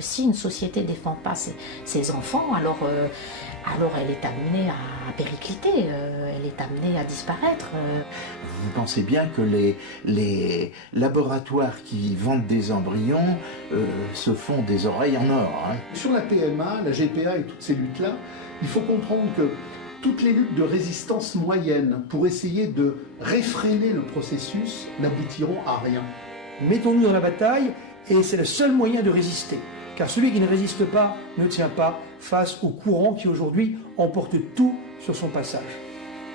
Si une société ne défend pas ses enfants, alors elle est amenée à péricliter, elle est amenée à disparaître. Vous pensez bien que les laboratoires qui vendent des embryons se font des oreilles en or. Hein. Sur la PMA, la GPA et toutes ces luttes-là, il faut comprendre que toutes les luttes de résistance moyenne pour essayer de réfréner le processus n'aboutiront à rien. Mettons-nous dans la bataille et c'est le seul moyen de résister. Car celui qui ne résiste pas ne tient pas face au courant qui aujourd'hui emporte tout sur son passage.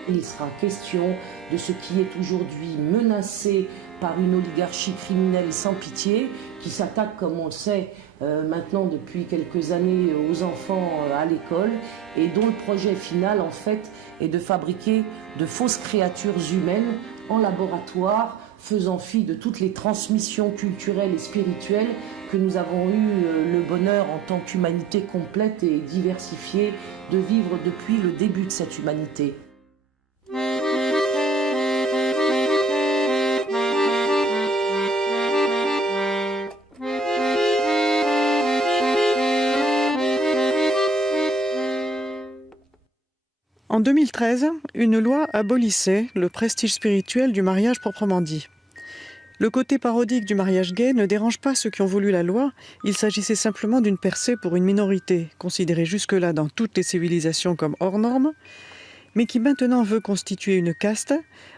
Il sera question de ce qui est aujourd'hui menacé par une oligarchie criminelle sans pitié qui s'attaque, comme on le sait maintenant depuis quelques années, aux enfants à l'école et dont le projet final en fait est de fabriquer de fausses créatures humaines en laboratoire, faisant fi de toutes les transmissions culturelles et spirituelles que nous avons eu le bonheur en tant qu'humanité complète et diversifiée de vivre depuis le début de cette humanité. En 2013, une loi abolissait le prestige spirituel du mariage proprement dit. Le côté parodique du mariage gay ne dérange pas ceux qui ont voulu la loi, il s'agissait simplement d'une percée pour une minorité, considérée jusque-là dans toutes les civilisations comme hors norme, mais qui maintenant veut constituer une caste,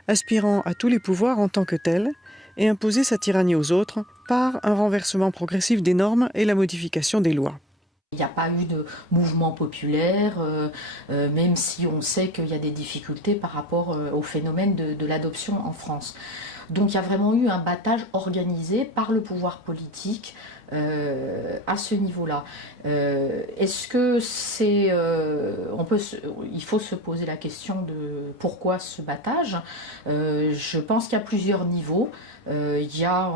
aspirant à tous les pouvoirs en tant que telle, et imposer sa tyrannie aux autres par un renversement progressif des normes et la modification des lois. Il n'y a pas eu de mouvement populaire, même si on sait qu'il y a des difficultés par rapport au phénomène de l'adoption en France. Donc il y a vraiment eu un battage organisé par le pouvoir politique à ce niveau-là. Est-ce que c'est... il faut se poser la question de pourquoi ce battage. Je pense qu'il y a plusieurs niveaux. Il y a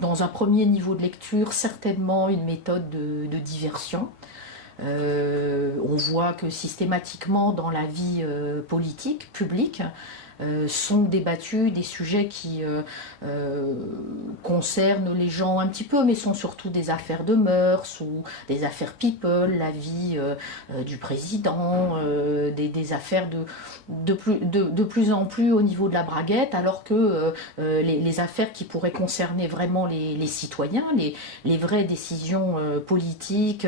dans un premier niveau de lecture certainement une méthode de diversion. On voit que systématiquement dans la vie politique, publique, sont débattus des sujets qui concernent les gens un petit peu, mais sont surtout des affaires de mœurs ou des affaires people, la vie du président, des affaires de plus en plus au niveau de la braguette, alors que les affaires qui pourraient concerner vraiment les citoyens, les vraies décisions politiques,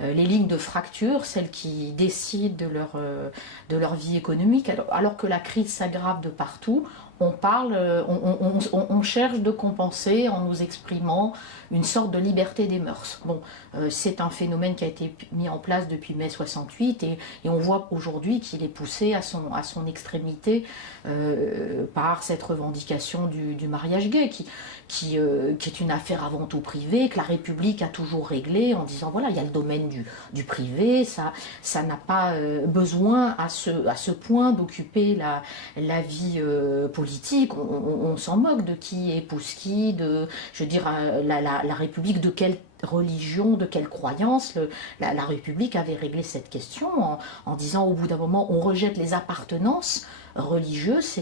les lignes de fracture, celles qui décident de leur vie économique, alors que la crise s'aggrave de partout, on cherche de compenser en nous exprimant une sorte de liberté des mœurs. Bon, c'est un phénomène qui a été mis en place depuis mai 68 et on voit aujourd'hui qu'il est poussé à son extrémité par cette revendication du mariage gay qui est une affaire avant tout privée, que la République a toujours réglée en disant voilà, il y a le domaine du privé, ça n'a pas besoin à ce point d'occuper la vie politique. On s'en moque de qui épouse qui, la République de quelle religion, de quelle croyance. La République avait réglé cette question en disant au bout d'un moment on rejette les appartenances religieuses.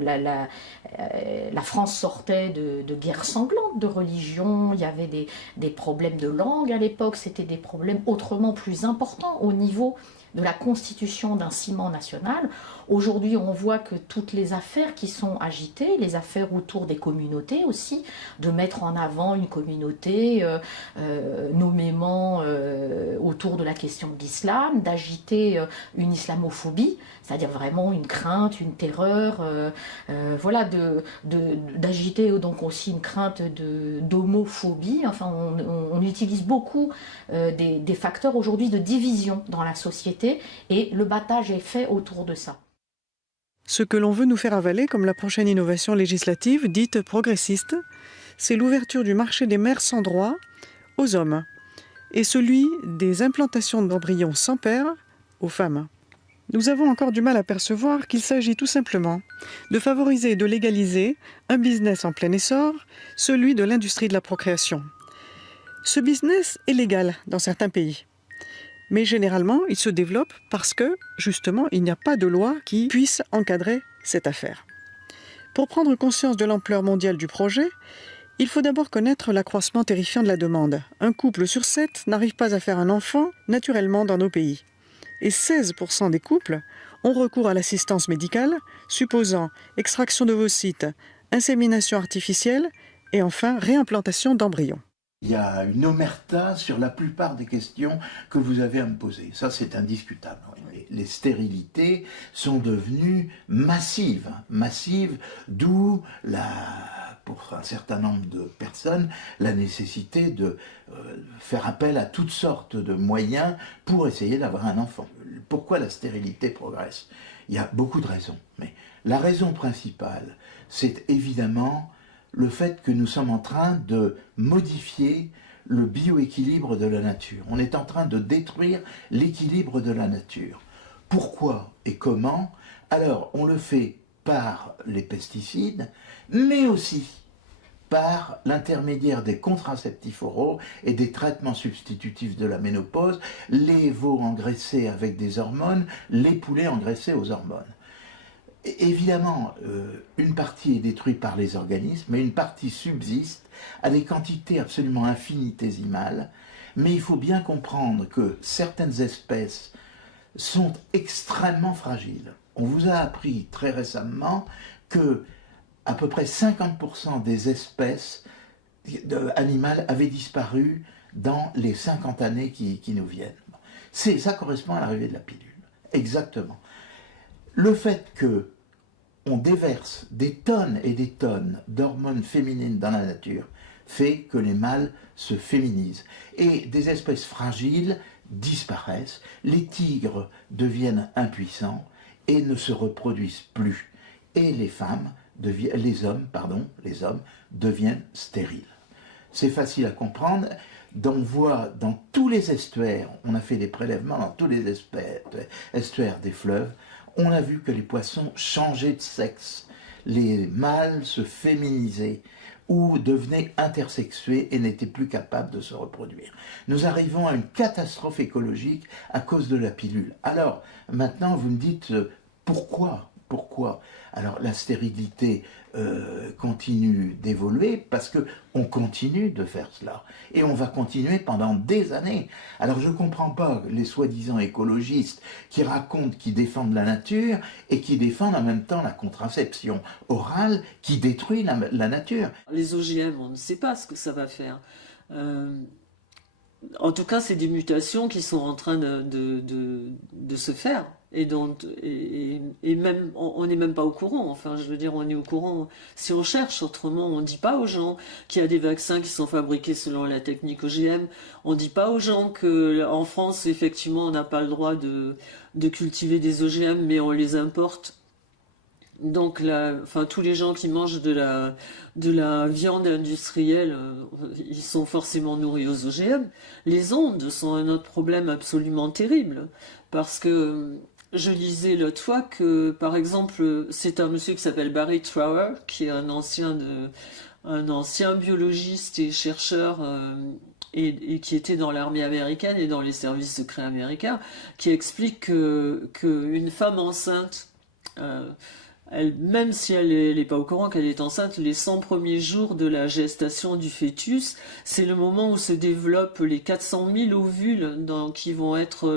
La France sortait de guerres sanglantes de religion, il y avait des problèmes de langue à l'époque, c'était des problèmes autrement plus importants au niveau de la constitution d'un ciment national. Aujourd'hui, on voit que toutes les affaires qui sont agitées, les affaires autour des communautés aussi, de mettre en avant une communauté nommément autour de la question de l'islam, d'agiter une islamophobie, c'est-à-dire vraiment une crainte, une terreur, voilà, d'agiter donc aussi une crainte d'homophobie. Enfin, on utilise beaucoup des facteurs aujourd'hui de division dans la société et le battage est fait autour de ça. Ce que l'on veut nous faire avaler comme la prochaine innovation législative dite progressiste, c'est l'ouverture du marché des mères sans droit aux hommes et celui des implantations d'embryons sans père aux femmes. Nous avons encore du mal à percevoir qu'il s'agit tout simplement de favoriser et de légaliser un business en plein essor, celui de l'industrie de la procréation. Ce business est légal dans certains pays. Mais généralement, il se développe parce que, justement, il n'y a pas de loi qui puisse encadrer cette affaire. Pour prendre conscience de l'ampleur mondiale du projet, Il faut d'abord connaître l'accroissement terrifiant de la demande. Un couple sur 7 n'arrive pas à faire un enfant naturellement dans nos pays. Et 16% des couples ont recours à l'assistance médicale, supposant extraction d'ovocytes, insémination artificielle et enfin réimplantation d'embryons. Il y a une omerta sur la plupart des questions que vous avez à me poser. Ça, c'est indiscutable. Les stérilités sont devenues massives, d'où pour un certain nombre de personnes, la nécessité de faire appel à toutes sortes de moyens pour essayer d'avoir un enfant. Pourquoi la stérilité progresse? Il y a beaucoup de raisons, mais la raison principale, c'est évidemment le fait que nous sommes en train de modifier le bioéquilibre de la nature. On est en train de détruire l'équilibre de la nature. Pourquoi et comment? Alors, on le fait par les pesticides, mais aussi par l'intermédiaire des contraceptifs oraux et des traitements substitutifs de la ménopause, les veaux engraissés avec des hormones, les poulets engraissés aux hormones. Évidemment, une partie est détruite par les organismes, mais une partie subsiste à des quantités absolument infinitésimales. Mais il faut bien comprendre que certaines espèces sont extrêmement fragiles. On vous a appris très récemment que à peu près 50% des espèces animales avaient disparu dans les 50 années qui nous viennent. Ça correspond à l'arrivée de la pilule. Exactement. Le fait que on déverse des tonnes et des tonnes d'hormones féminines dans la nature fait que les mâles se féminisent. Et des espèces fragiles disparaissent, les tigres deviennent impuissants et ne se reproduisent plus. Et les hommes deviennent stériles. C'est facile à comprendre. On voit dans tous les estuaires, on a fait des prélèvements dans tous les estuaires des fleuves, on a vu que les poissons changeaient de sexe. Les mâles se féminisaient ou devenaient intersexués et n'étaient plus capables de se reproduire. Nous arrivons à une catastrophe écologique à cause de la pilule. Alors, maintenant, vous me dites, pourquoi ? Alors, la stérilité continue d'évoluer parce qu'on continue de faire cela. Et on va continuer pendant des années. Alors, je ne comprends pas les soi-disant écologistes qui racontent qu'ils défendent la nature et qui défendent en même temps la contraception orale qui détruit la nature. Les OGM, on ne sait pas ce que ça va faire. En tout cas, c'est des mutations qui sont en train de se faire. Et même, on n'est même pas au courant. Enfin, je veux dire, on est au courant si on cherche. Autrement, on ne dit pas aux gens qu'il y a des vaccins qui sont fabriqués selon la technique OGM. On ne dit pas aux gens qu'en France, effectivement, on n'a pas le droit de cultiver des OGM, mais on les importe. Donc, tous les gens qui mangent de la viande industrielle, ils sont forcément nourris aux OGM. Les ondes sont un autre problème absolument terrible. Parce que je lisais l'autre fois que, par exemple, c'est un monsieur qui s'appelle Barry Trower, qui est un ancien biologiste et chercheur et qui était dans l'armée américaine et dans les services secrets américains, qui explique qu'une femme enceinte, même si elle n'est pas au courant qu'elle est enceinte, les 100 premiers jours de la gestation du fœtus, c'est le moment où se développent les 400 000 ovules qui vont être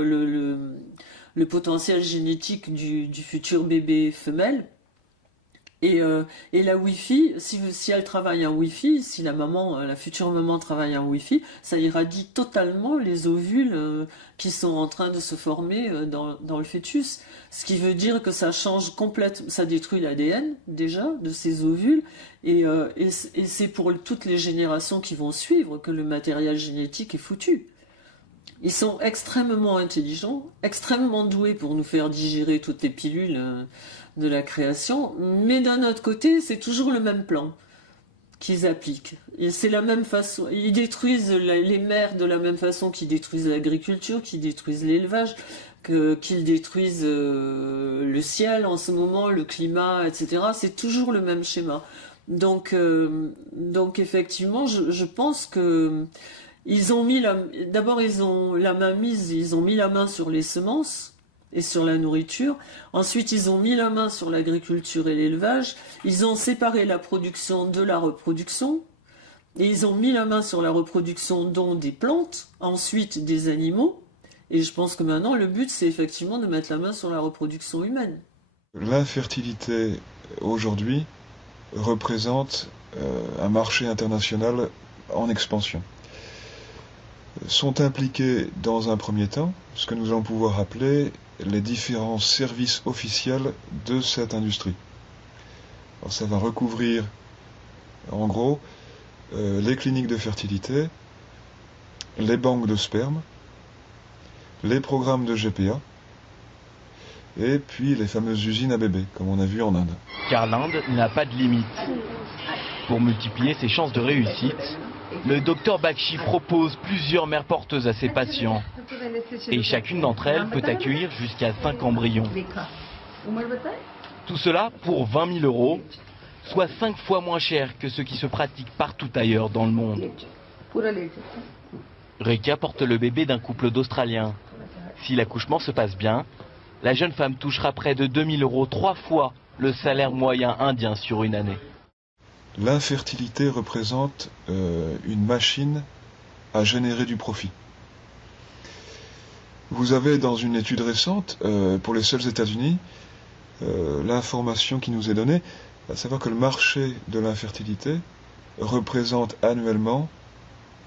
le potentiel génétique du futur bébé femelle. Et la Wi-Fi, si elle travaille en Wi-Fi, si la future maman travaille en Wi-Fi, ça irradie totalement les ovules qui sont en train de se former dans le fœtus. Ce qui veut dire que ça change complètement, ça détruit l'ADN déjà de ces ovules, et c'est pour toutes les générations qui vont suivre que le matériel génétique est foutu. Ils sont extrêmement intelligents, extrêmement doués pour nous faire digérer toutes les pilules de la création, mais d'un autre côté, c'est toujours le même plan qu'ils appliquent. Et c'est la même façon. Ils détruisent les mers de la même façon qu'ils détruisent l'agriculture, qu'ils détruisent l'élevage, qu'ils détruisent le ciel en ce moment, le climat, etc. C'est toujours le même schéma. Donc effectivement, je pense que ils ont mis d'abord ils ont mis la main sur les semences et sur la nourriture. Ensuite, ils ont mis la main sur l'agriculture et l'élevage. Ils ont séparé la production de la reproduction. Et ils ont mis la main sur la reproduction donc des plantes, ensuite des animaux. Et je pense que maintenant, le but, c'est effectivement de mettre la main sur la reproduction humaine. L'infertilité, aujourd'hui, représente un marché international en expansion. Sont impliqués dans un premier temps ce que nous allons pouvoir appeler les différents services officiels de cette industrie. Alors ça va recouvrir, en gros, les cliniques de fertilité, les banques de sperme, les programmes de GPA, et puis les fameuses usines à bébés, comme on a vu en Inde. Car l'Inde n'a pas de limite. Pour multiplier ses chances de réussite, le docteur Bakshi propose plusieurs mères porteuses à ses patients. Et chacune d'entre elles peut accueillir jusqu'à 5 embryons. Tout cela pour 20 000 €, soit 5 fois moins cher que ce qui se pratique partout ailleurs dans le monde. Reka porte le bébé d'un couple d'Australiens. Si l'accouchement se passe bien, la jeune femme touchera près de 2 000 €, 3 fois le salaire moyen indien sur une année. L'infertilité représente une machine à générer du profit. Vous avez dans une étude récente, pour les seuls États-Unis, l'information qui nous est donnée, à savoir que le marché de l'infertilité représente annuellement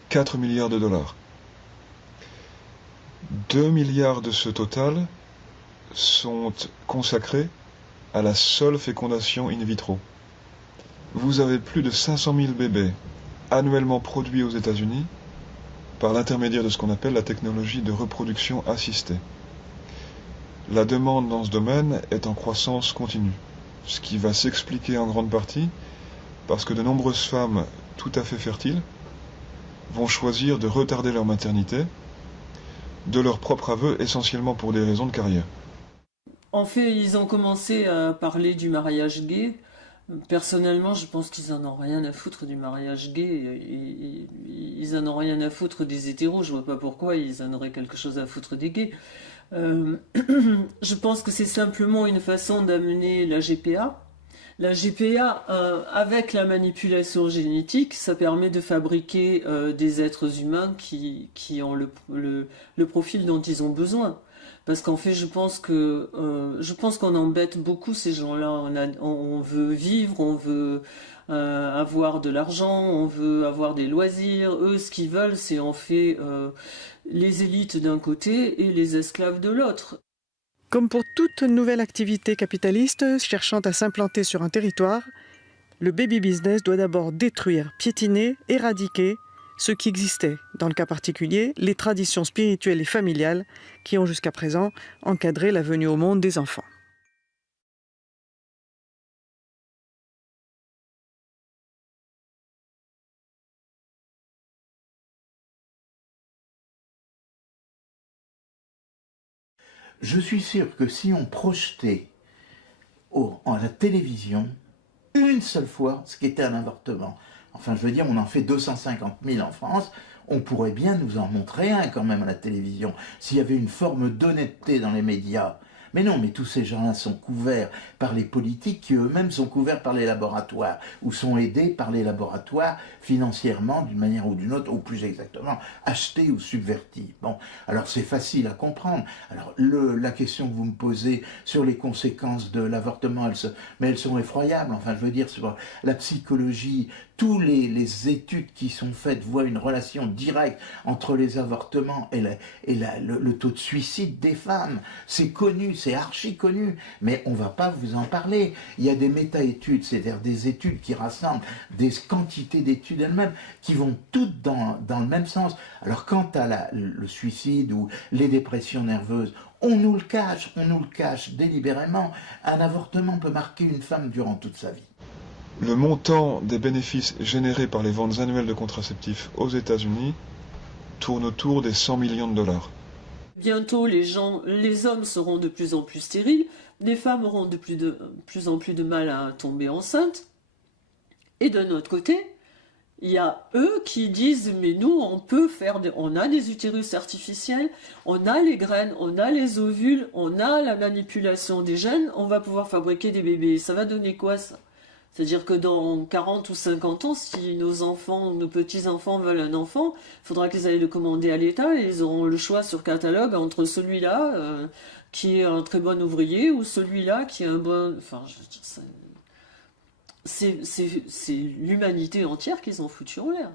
4 milliards de dollars. 2 milliards de ce total sont consacrés à la seule fécondation in vitro. Vous avez plus de 500 000 bébés annuellement produits aux États-Unis par l'intermédiaire de ce qu'on appelle la technologie de reproduction assistée. La demande dans ce domaine est en croissance continue, ce qui va s'expliquer en grande partie parce que de nombreuses femmes tout à fait fertiles vont choisir de retarder leur maternité de leur propre aveu, essentiellement pour des raisons de carrière. En fait, ils ont commencé à parler du mariage gay. Personnellement, je pense qu'ils en ont rien à foutre du mariage gay. Ils en ont rien à foutre des hétéros. Je vois pas pourquoi ils en auraient quelque chose à foutre des gays. Je pense que c'est simplement une façon d'amener la GPA. La GPA, avec la manipulation génétique, ça permet de fabriquer des êtres humains qui ont le profil dont ils ont besoin. Parce qu'en fait, je pense qu'on embête beaucoup ces gens-là. On veut vivre, on veut avoir de l'argent, on veut avoir des loisirs. Eux, ce qu'ils veulent, c'est en fait les élites d'un côté et les esclaves de l'autre. Comme pour toute nouvelle activité capitaliste cherchant à s'implanter sur un territoire, le baby business doit d'abord détruire, piétiner, éradiquer ce qui existait, dans le cas particulier, les traditions spirituelles et familiales qui ont jusqu'à présent encadré la venue au monde des enfants. Je suis sûr que si on projetait à la télévision une seule fois ce qu'était un avortement, enfin je veux dire on en fait 250 000 en France, on pourrait bien nous en montrer un quand même à la télévision, s'il y avait une forme d'honnêteté dans les médias. Mais non, mais tous ces gens-là sont couverts par les politiques qui eux-mêmes sont couverts par les laboratoires ou sont aidés par les laboratoires financièrement d'une manière ou d'une autre, ou plus exactement achetés ou subvertis. Bon, alors c'est facile à comprendre. Alors la question que vous me posez sur les conséquences de l'avortement, mais elles sont effroyables. Enfin, je veux dire, sur la psychologie, tous les études qui sont faites voient une relation directe entre les avortements et le taux de suicide des femmes. C'est connu, c'est archi connu, mais on ne va pas vous en parler. Il y a des méta-études, c'est-à-dire des études qui rassemblent des quantités d'études elles-mêmes qui vont toutes dans le même sens. Alors quant à le suicide ou les dépressions nerveuses, on nous le cache délibérément. Un avortement peut marquer une femme durant toute sa vie. Le montant des bénéfices générés par les ventes annuelles de contraceptifs aux États-Unis tourne autour des 100 millions de dollars. Bientôt, les hommes seront de plus en plus stériles, les femmes auront de plus en plus de mal à tomber enceintes. Et d'un autre côté, il y a eux qui disent « mais nous, on a des utérus artificiels, on a les graines, on a les ovules, on a la manipulation des gènes, on va pouvoir fabriquer des bébés. Ça va donner quoi ça ? C'est-à-dire que dans 40 ou 50 ans, si nos enfants, nos petits-enfants veulent un enfant, il faudra qu'ils aillent le commander à l'État et ils auront le choix sur catalogue entre celui-là qui est un très bon ouvrier ou celui-là qui est un bon... Enfin, je veux dire, c'est l'humanité entière qu'ils ont foutu en l'air.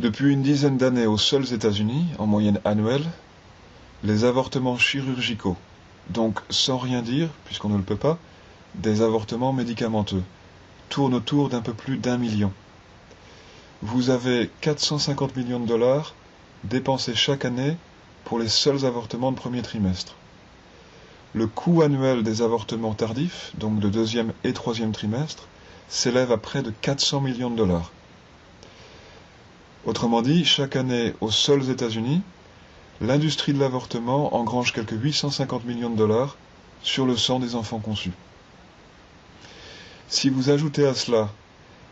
Depuis une dizaine d'années aux seuls États-Unis, en moyenne annuelle, les avortements chirurgicaux, donc sans rien dire, puisqu'on ne le peut pas, des avortements médicamenteux, tournent autour d'un peu plus d'1 million. Vous avez 450 millions de dollars dépensés chaque année pour les seuls avortements de premier trimestre. Le coût annuel des avortements tardifs, donc de deuxième et troisième trimestre, s'élève à près de 400 millions de dollars. Autrement dit, chaque année aux seuls États-Unis, l'industrie de l'avortement engrange quelques 850 millions de dollars sur le sang des enfants conçus. Si vous ajoutez à cela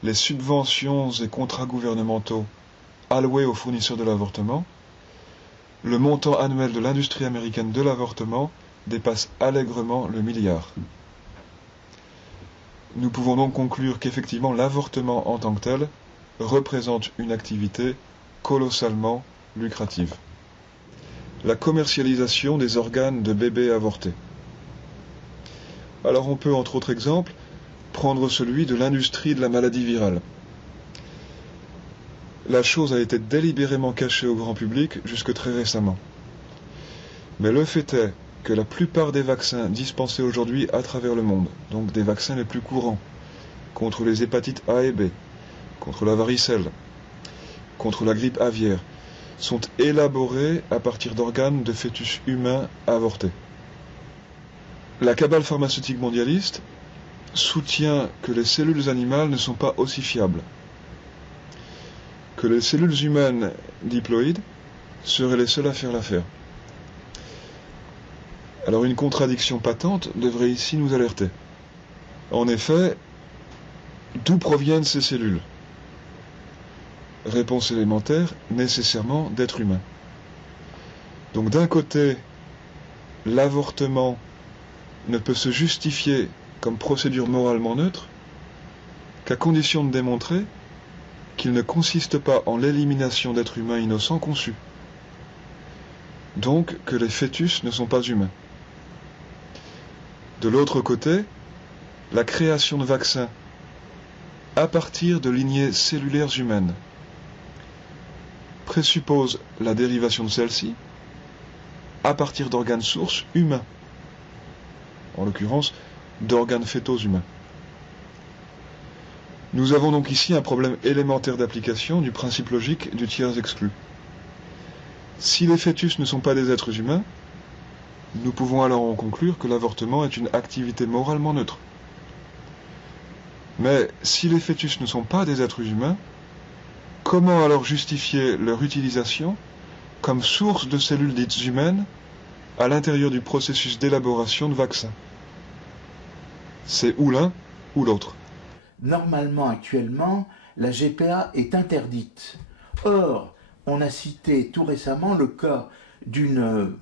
les subventions et contrats gouvernementaux alloués aux fournisseurs de l'avortement, le montant annuel de l'industrie américaine de l'avortement dépasse allègrement le milliard. Nous pouvons donc conclure qu'effectivement l'avortement en tant que tel représente une activité colossalement lucrative. La commercialisation des organes de bébés avortés. Alors on peut, entre autres exemples, prendre celui de l'industrie de la maladie virale. La chose a été délibérément cachée au grand public jusque très récemment. Mais le fait est que la plupart des vaccins dispensés aujourd'hui à travers le monde, donc des vaccins les plus courants, contre les hépatites A et B, contre la varicelle, contre la grippe aviaire, sont élaborés à partir d'organes de fœtus humains avortés. La cabale pharmaceutique mondialiste soutient que les cellules animales ne sont pas aussi fiables, que les cellules humaines diploïdes seraient les seules à faire l'affaire. Alors une contradiction patente devrait ici nous alerter. En effet, d'où proviennent ces cellules ? Réponse élémentaire, nécessairement d'êtres humains. Donc d'un côté, l'avortement ne peut se justifier comme procédure moralement neutre qu'à condition de démontrer qu'il ne consiste pas en l'élimination d'êtres humains innocents conçus. Donc que les fœtus ne sont pas humains. De l'autre côté, la création de vaccins à partir de lignées cellulaires humaines présuppose la dérivation de celles-ci à partir d'organes sources humains, en l'occurrence d'organes fœtaux humains. Nous avons donc ici un problème élémentaire d'application du principe logique du tiers exclu. Si les fœtus ne sont pas des êtres humains, nous pouvons alors en conclure que l'avortement est une activité moralement neutre. Mais si les fœtus ne sont pas des êtres humains, comment alors justifier leur utilisation comme source de cellules dites humaines à l'intérieur du processus d'élaboration de vaccins? C'est ou l'un ou l'autre. Normalement, actuellement, la GPA est interdite. Or, on a cité tout récemment le cas d'un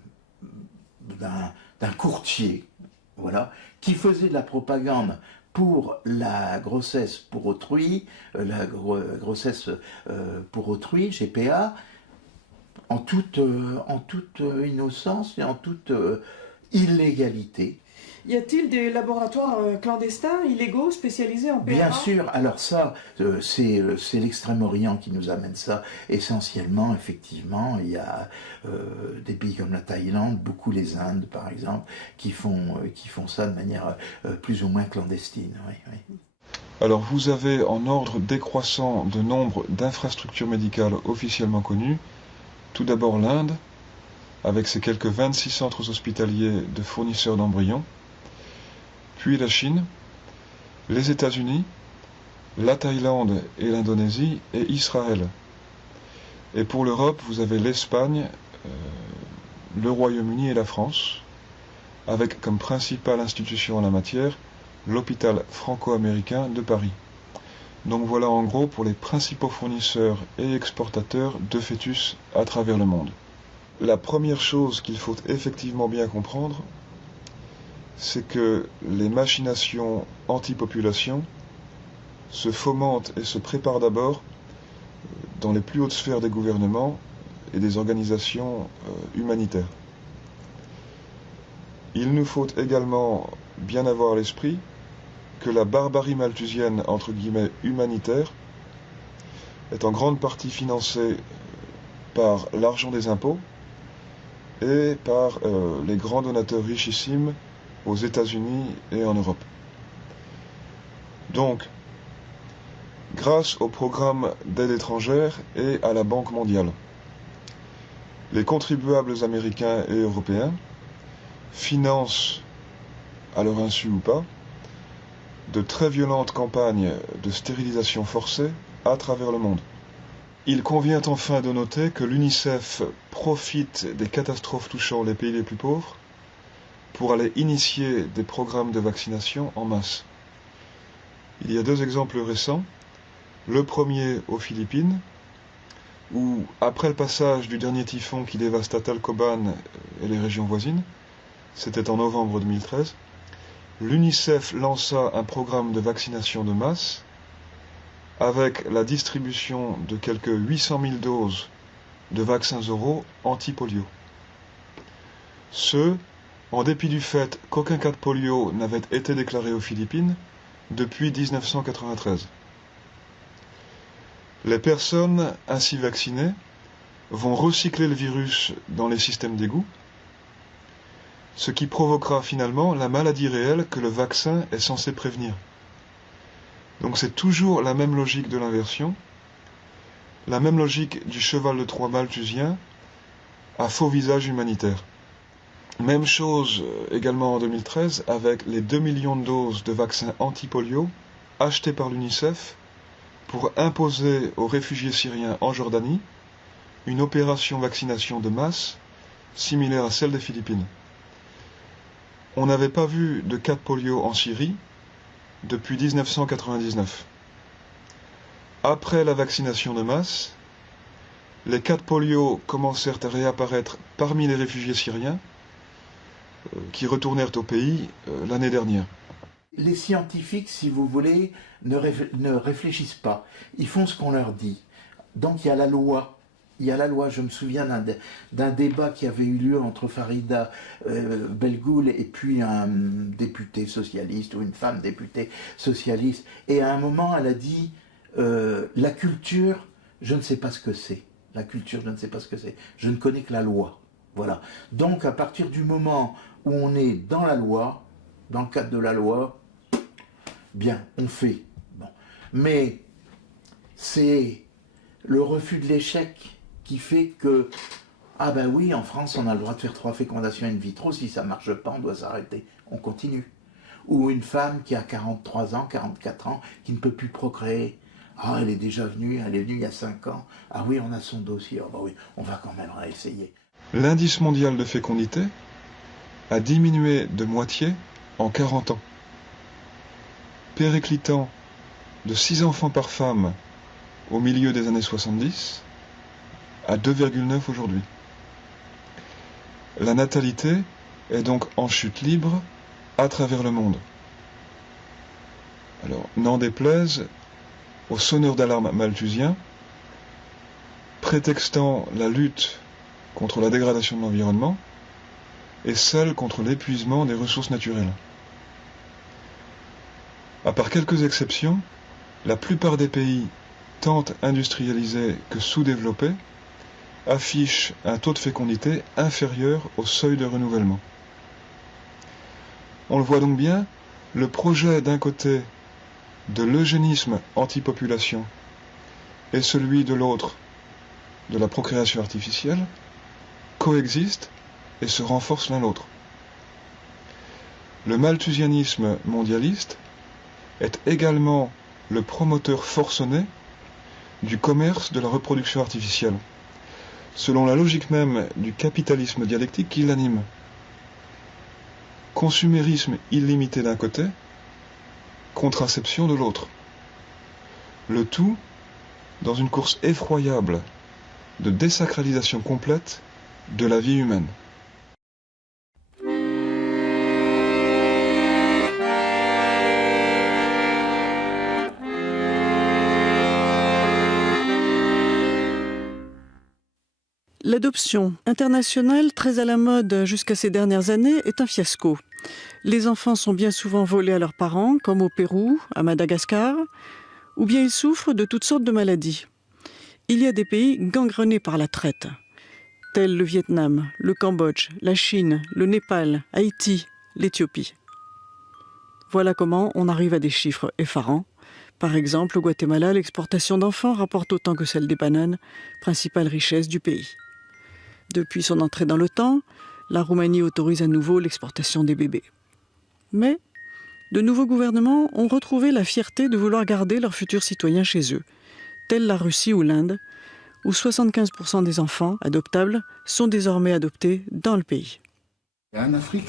courtier, voilà, qui faisait de la propagande pour la grossesse pour autrui, GPA, en toute innocence et en toute illégalité. Y a-t-il des laboratoires clandestins, illégaux, spécialisés en PMA ? Bien sûr, alors ça, c'est l'Extrême-Orient qui nous amène ça. Essentiellement, effectivement, il y a des pays comme la Thaïlande, beaucoup les Indes par exemple, qui font ça de manière plus ou moins clandestine. Oui, oui. Alors vous avez en ordre décroissant de nombre d'infrastructures médicales officiellement connues, tout d'abord l'Inde, avec ses quelques 26 centres hospitaliers de fournisseurs d'embryons, puis la Chine, les États-Unis, la Thaïlande et l'Indonésie et Israël. Et pour l'Europe, vous avez l'Espagne, le Royaume-Uni et la France, avec comme principale institution en la matière l'hôpital franco-américain de Paris. Donc voilà en gros pour les principaux fournisseurs et exportateurs de fœtus à travers le monde. La première chose qu'il faut effectivement bien comprendre, c'est que les machinations anti-population se fomentent et se préparent d'abord dans les plus hautes sphères des gouvernements et des organisations humanitaires. Il nous faut également bien avoir à l'esprit que la barbarie malthusienne, entre guillemets, humanitaire, est en grande partie financée par l'argent des impôts et par les grands donateurs richissimes aux États-Unis et en Europe. Donc, grâce au programme d'aide étrangère et à la Banque mondiale, les contribuables américains et européens financent, à leur insu ou pas, de très violentes campagnes de stérilisation forcée à travers le monde. Il convient enfin de noter que l'UNICEF profite des catastrophes touchant les pays les plus pauvres pour aller initier des programmes de vaccination en masse. Il y a 2 exemples récents. Le premier aux Philippines, où après le passage du dernier typhon qui dévasta Tacloban et les régions voisines, c'était en novembre 2013, l'UNICEF lança un programme de vaccination de masse avec la distribution de quelques 800 000 doses de vaccins oraux anti-polio. Ce, en dépit du fait qu'aucun cas de polio n'avait été déclaré aux Philippines depuis 1993. Les personnes ainsi vaccinées vont recycler le virus dans les systèmes d'égout, ce qui provoquera finalement la maladie réelle que le vaccin est censé prévenir. Donc c'est toujours la même logique de l'inversion, la même logique du cheval de Troie malthusien à faux visage humanitaire. Même chose également en 2013 avec les 2 millions de doses de vaccins anti-polio achetés par l'UNICEF pour imposer aux réfugiés syriens en Jordanie une opération vaccination de masse similaire à celle des Philippines. On n'avait pas vu de cas de polio en Syrie depuis 1999. Après la vaccination de masse, les cas de polio commencèrent à réapparaître parmi les réfugiés syriens qui retournèrent au pays l'année dernière. Les scientifiques, si vous voulez, ne réfléchissent pas. Ils font ce qu'on leur dit. Donc il y a la loi. Il y a la loi. Je me souviens d'un débat qui avait eu lieu entre Farida Belgoul et puis un député socialiste ou une femme députée socialiste. Et à un moment, elle a dit la culture, je ne sais pas ce que c'est. La culture, je ne sais pas ce que c'est. Je ne connais que la loi. Voilà. Donc à partir du moment où on est dans la loi, dans le cadre de la loi, bien, on fait. Bon. Mais c'est le refus de l'échec qui fait que, ah ben oui, en France, on a le droit de faire 3 fécondations in vitro, si ça ne marche pas, on doit s'arrêter. On continue. Ou une femme qui a 43 ans, 44 ans, qui ne peut plus procréer. Ah, elle est déjà venue, elle est venue il y a 5 ans. Ah oui, on a son dossier. Ah ben oui, on va quand même essayer. L'indice mondial de fécondité a diminué de moitié en 40 ans, périclitant de 6 enfants par femme au milieu des années 70 à 2,9 aujourd'hui. La natalité est donc en chute libre à travers le monde. Alors, n'en déplaise aux sonneurs d'alarme malthusiens, prétextant la lutte contre la dégradation de l'environnement et celle contre l'épuisement des ressources naturelles. À part quelques exceptions, la plupart des pays, tant industrialisés que sous-développés, affichent un taux de fécondité inférieur au seuil de renouvellement. On le voit donc bien, le projet d'un côté de l'eugénisme anti-population et celui de l'autre de la procréation artificielle coexistent et se renforcent l'un l'autre. Le malthusianisme mondialiste est également le promoteur forcené du commerce de la reproduction artificielle, selon la logique même du capitalisme dialectique qui l'anime. Consumérisme illimité d'un côté, contraception de l'autre. Le tout dans une course effroyable de désacralisation complète de la vie humaine. L'adoption internationale, très à la mode jusqu'à ces dernières années, est un fiasco. Les enfants sont bien souvent volés à leurs parents, comme au Pérou, à Madagascar, ou bien ils souffrent de toutes sortes de maladies. Il y a des pays gangrenés par la traite, tels le Vietnam, le Cambodge, la Chine, le Népal, Haïti, l'Éthiopie. Voilà comment on arrive à des chiffres effarants. Par exemple, au Guatemala, l'exportation d'enfants rapporte autant que celle des bananes, principale richesse du pays. Depuis son entrée dans l'OTAN, la Roumanie autorise à nouveau l'exportation des bébés. Mais de nouveaux gouvernements ont retrouvé la fierté de vouloir garder leurs futurs citoyens chez eux, telle la Russie ou l'Inde, où 75% des enfants adoptables sont désormais adoptés dans le pays. En Afrique,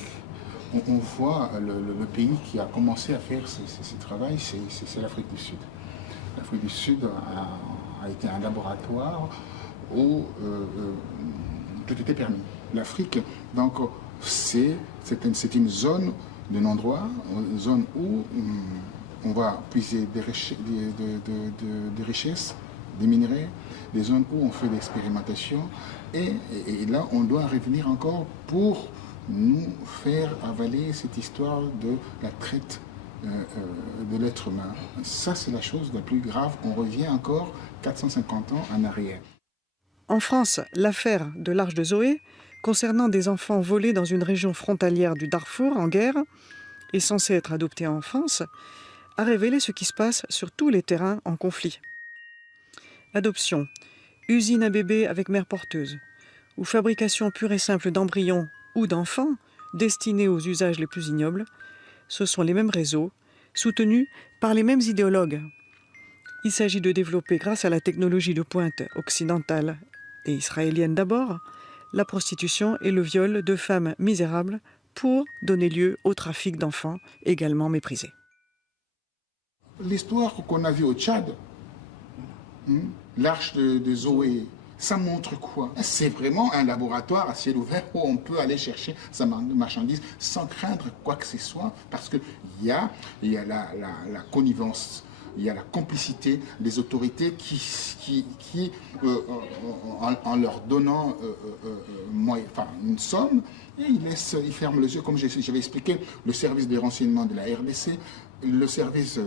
on voit le pays qui a commencé à faire ce travail, c'est l'Afrique du Sud. L'Afrique du Sud a été un laboratoire où tout était permis. L'Afrique, donc, c'est une zone de non-droit, une zone où on va puiser des richesses, des minerais, des zones où on fait de l'expérimentation. Et là, on doit revenir encore pour nous faire avaler cette histoire de la traite de l'être humain. Ça, c'est la chose la plus grave. On revient encore 450 ans en arrière. En France, l'affaire de l'Arche de Zoé, concernant des enfants volés dans une région frontalière du Darfour en guerre et censés être adoptés en France, a révélé ce qui se passe sur tous les terrains en conflit. Adoption, usine à bébés avec mère porteuse, ou fabrication pure et simple d'embryons ou d'enfants destinés aux usages les plus ignobles, ce sont les mêmes réseaux, soutenus par les mêmes idéologues. Il s'agit de développer, grâce à la technologie de pointe occidentale et israélienne d'abord, la prostitution et le viol de femmes misérables pour donner lieu au trafic d'enfants également méprisés. L'histoire qu'on a vue au Tchad, l'Arche de Zoé, ça montre quoi? C'est vraiment un laboratoire à ciel ouvert où on peut aller chercher sa marchandise sans craindre quoi que ce soit, parce qu'il y a la connivence, il y a la complicité des autorités qui en leur donnant une somme, et ils ferment les yeux, comme j'avais expliqué, le service des renseignements de la RDC, le service,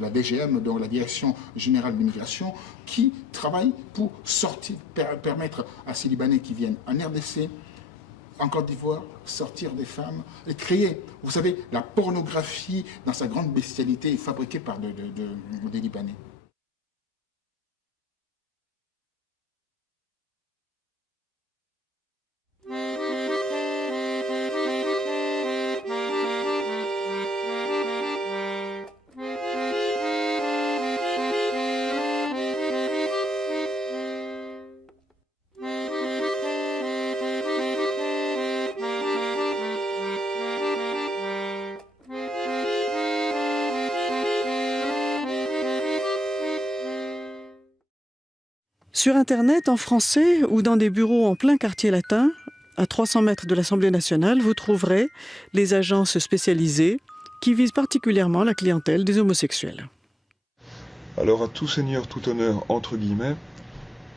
la DGM, donc la Direction Générale de l'Immigration, qui travaille pour permettre à ces Libanais qui viennent en RDC, en Côte d'Ivoire, sortir des femmes et créer, vous savez, la pornographie dans sa grande bestialité fabriquée par des Libanais. Sur Internet, en français ou dans des bureaux en plein quartier latin, à 300 mètres de l'Assemblée nationale, vous trouverez les agences spécialisées qui visent particulièrement la clientèle des homosexuels. Alors à tout seigneur, tout honneur, entre guillemets,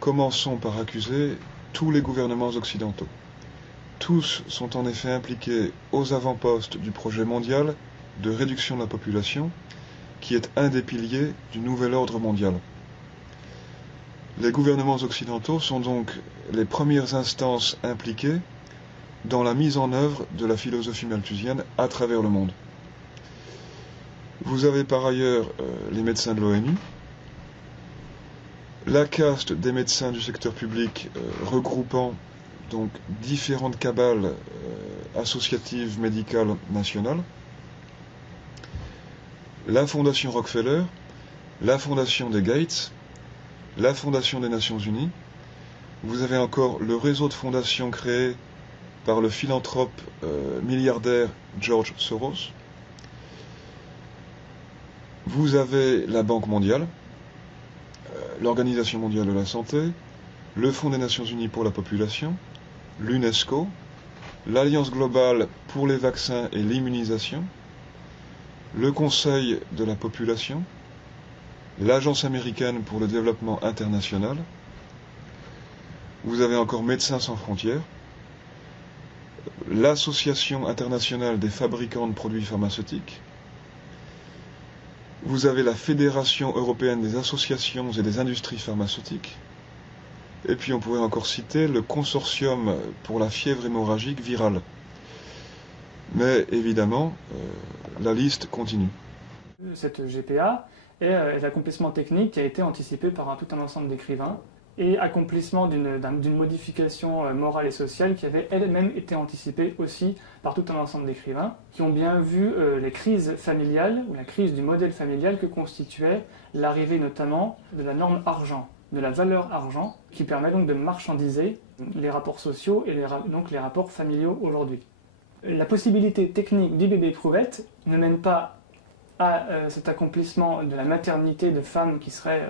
commençons par accuser tous les gouvernements occidentaux. Tous sont en effet impliqués aux avant-postes du projet mondial de réduction de la population, qui est un des piliers du nouvel ordre mondial. Les gouvernements occidentaux sont donc les premières instances impliquées dans la mise en œuvre de la philosophie malthusienne à travers le monde. Vous avez par ailleurs les médecins de l'ONU, la caste des médecins du secteur public regroupant donc différentes cabales associatives médicales nationales, la Fondation Rockefeller, la Fondation des Gates, la Fondation des Nations Unies. Vous avez encore le réseau de fondations créé par le philanthrope milliardaire George Soros. Vous avez la Banque mondiale, l'Organisation mondiale de la santé, le Fonds des Nations Unies pour la population, l'UNESCO, l'Alliance globale pour les vaccins et l'immunisation, le Conseil de la population, l'Agence américaine pour le développement international. Vous avez encore Médecins sans frontières, l'Association internationale des fabricants de produits pharmaceutiques. Vous avez la Fédération européenne des associations et des industries pharmaceutiques. Et puis on pourrait encore citer le Consortium pour la fièvre hémorragique virale. Mais évidemment, la liste continue. Cette GPA est l'accomplissement technique qui a été anticipé par tout un ensemble d'écrivains et accomplissement d'une modification morale et sociale qui avait elle-même été anticipée aussi par tout un ensemble d'écrivains qui ont bien vu les crises familiales ou la crise du modèle familial que constituait l'arrivée notamment de la norme argent, de la valeur argent, qui permet donc de marchandiser les rapports sociaux et donc les rapports familiaux aujourd'hui. La possibilité technique du bébé éprouvette ne mène pas à cet accomplissement de la maternité de femmes qui seraient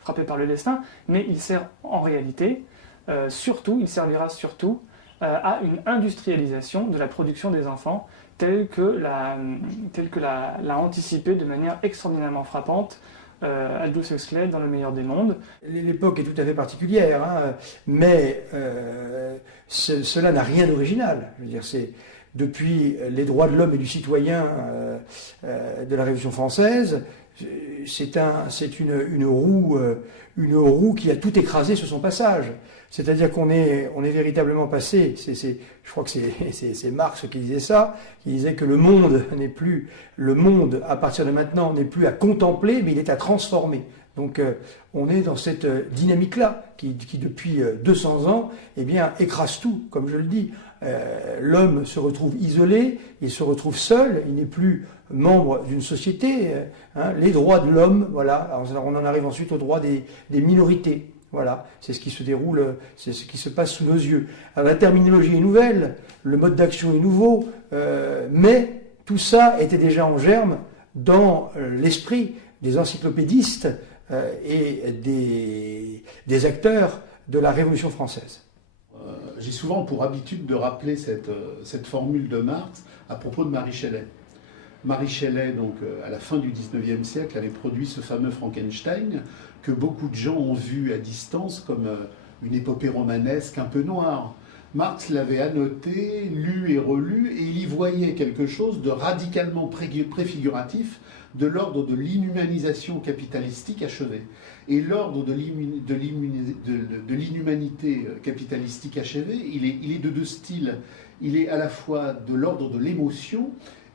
frappées par le destin, mais il sert en réalité, il servira surtout à une industrialisation de la production des enfants telle que l'a anticipé de manière extraordinairement frappante Aldous Huxley dans Le meilleur des mondes. L'époque est tout à fait particulière, hein, mais cela n'a rien d'original. Je veux dire, c'est depuis les droits de l'homme et du citoyen de la Révolution française, c'est une roue qui a tout écrasé sur son passage. C'est-à-dire qu'on est véritablement passé, je crois que c'est Marx qui disait ça, qui disait que le monde à partir de maintenant n'est plus à contempler, mais il est à transformer. Donc on est dans cette dynamique-là qui depuis 200 ans écrase tout, comme je le dis. L'homme se retrouve isolé, il se retrouve seul, il n'est plus membre d'une société. Les droits de l'homme, voilà. Alors on en arrive ensuite aux droits des minorités. Voilà, c'est ce qui se déroule, c'est ce qui se passe sous nos yeux. Alors la terminologie est nouvelle, le mode d'action est nouveau, mais tout ça était déjà en germe dans l'esprit des encyclopédistes et des acteurs de la Révolution française. J'ai souvent pour habitude de rappeler cette formule de Marx à propos de Marie Shelley. Marie Shelley, donc, à la fin du XIXe siècle, avait produit ce fameux Frankenstein que beaucoup de gens ont vu à distance comme une épopée romanesque un peu noire. Marx l'avait annoté, lu et relu, et il y voyait quelque chose de radicalement préfiguratif de l'ordre de l'inhumanisation capitalistique achevée. Et l'ordre de l'inhumanité capitalistique achevée, il est de deux styles. Il est à la fois de l'ordre de l'émotion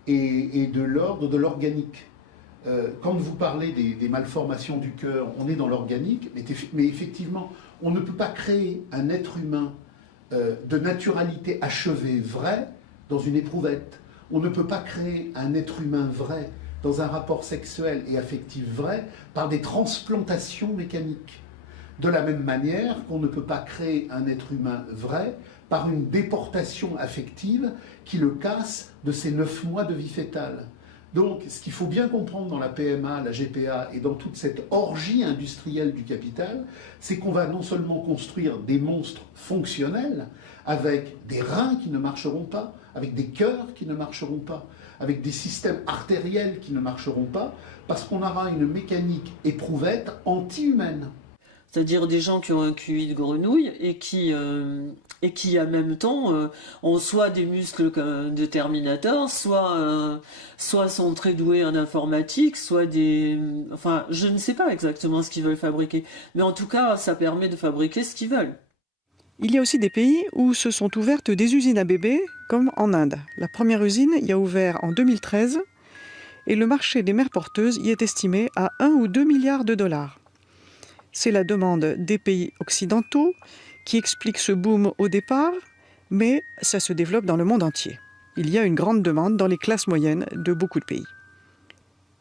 et de l'ordre de l'organique. Quand vous parlez des malformations du cœur, on est dans l'organique, mais effectivement, on ne peut pas créer un être humain de naturalité achevée vraie dans une éprouvette. On ne peut pas créer un être humain vrai dans un rapport sexuel et affectif vrai par des transplantations mécaniques. De la même manière qu'on ne peut pas créer un être humain vrai par une déportation affective qui le casse de ses 9 mois de vie fétale. Donc, ce qu'il faut bien comprendre dans la PMA, la GPA et dans toute cette orgie industrielle du capital, c'est qu'on va non seulement construire des monstres fonctionnels, avec des reins qui ne marcheront pas, avec des cœurs qui ne marcheront pas, avec des systèmes artériels qui ne marcheront pas, parce qu'on aura une mécanique éprouvette anti-humaine. C'est-à-dire des gens qui ont un QI de grenouille et qui en même temps ont soit des muscles de Terminator, soit sont très doués en informatique, soit enfin, je ne sais pas exactement ce qu'ils veulent fabriquer. Mais en tout cas, ça permet de fabriquer ce qu'ils veulent. Il y a aussi des pays où se sont ouvertes des usines à bébés, comme en Inde. La première usine y a ouvert en 2013 et le marché des mères porteuses y est estimé à 1 ou 2 milliards de dollars. C'est la demande des pays occidentaux qui explique ce boom au départ, mais ça se développe dans le monde entier. Il y a une grande demande dans les classes moyennes de beaucoup de pays.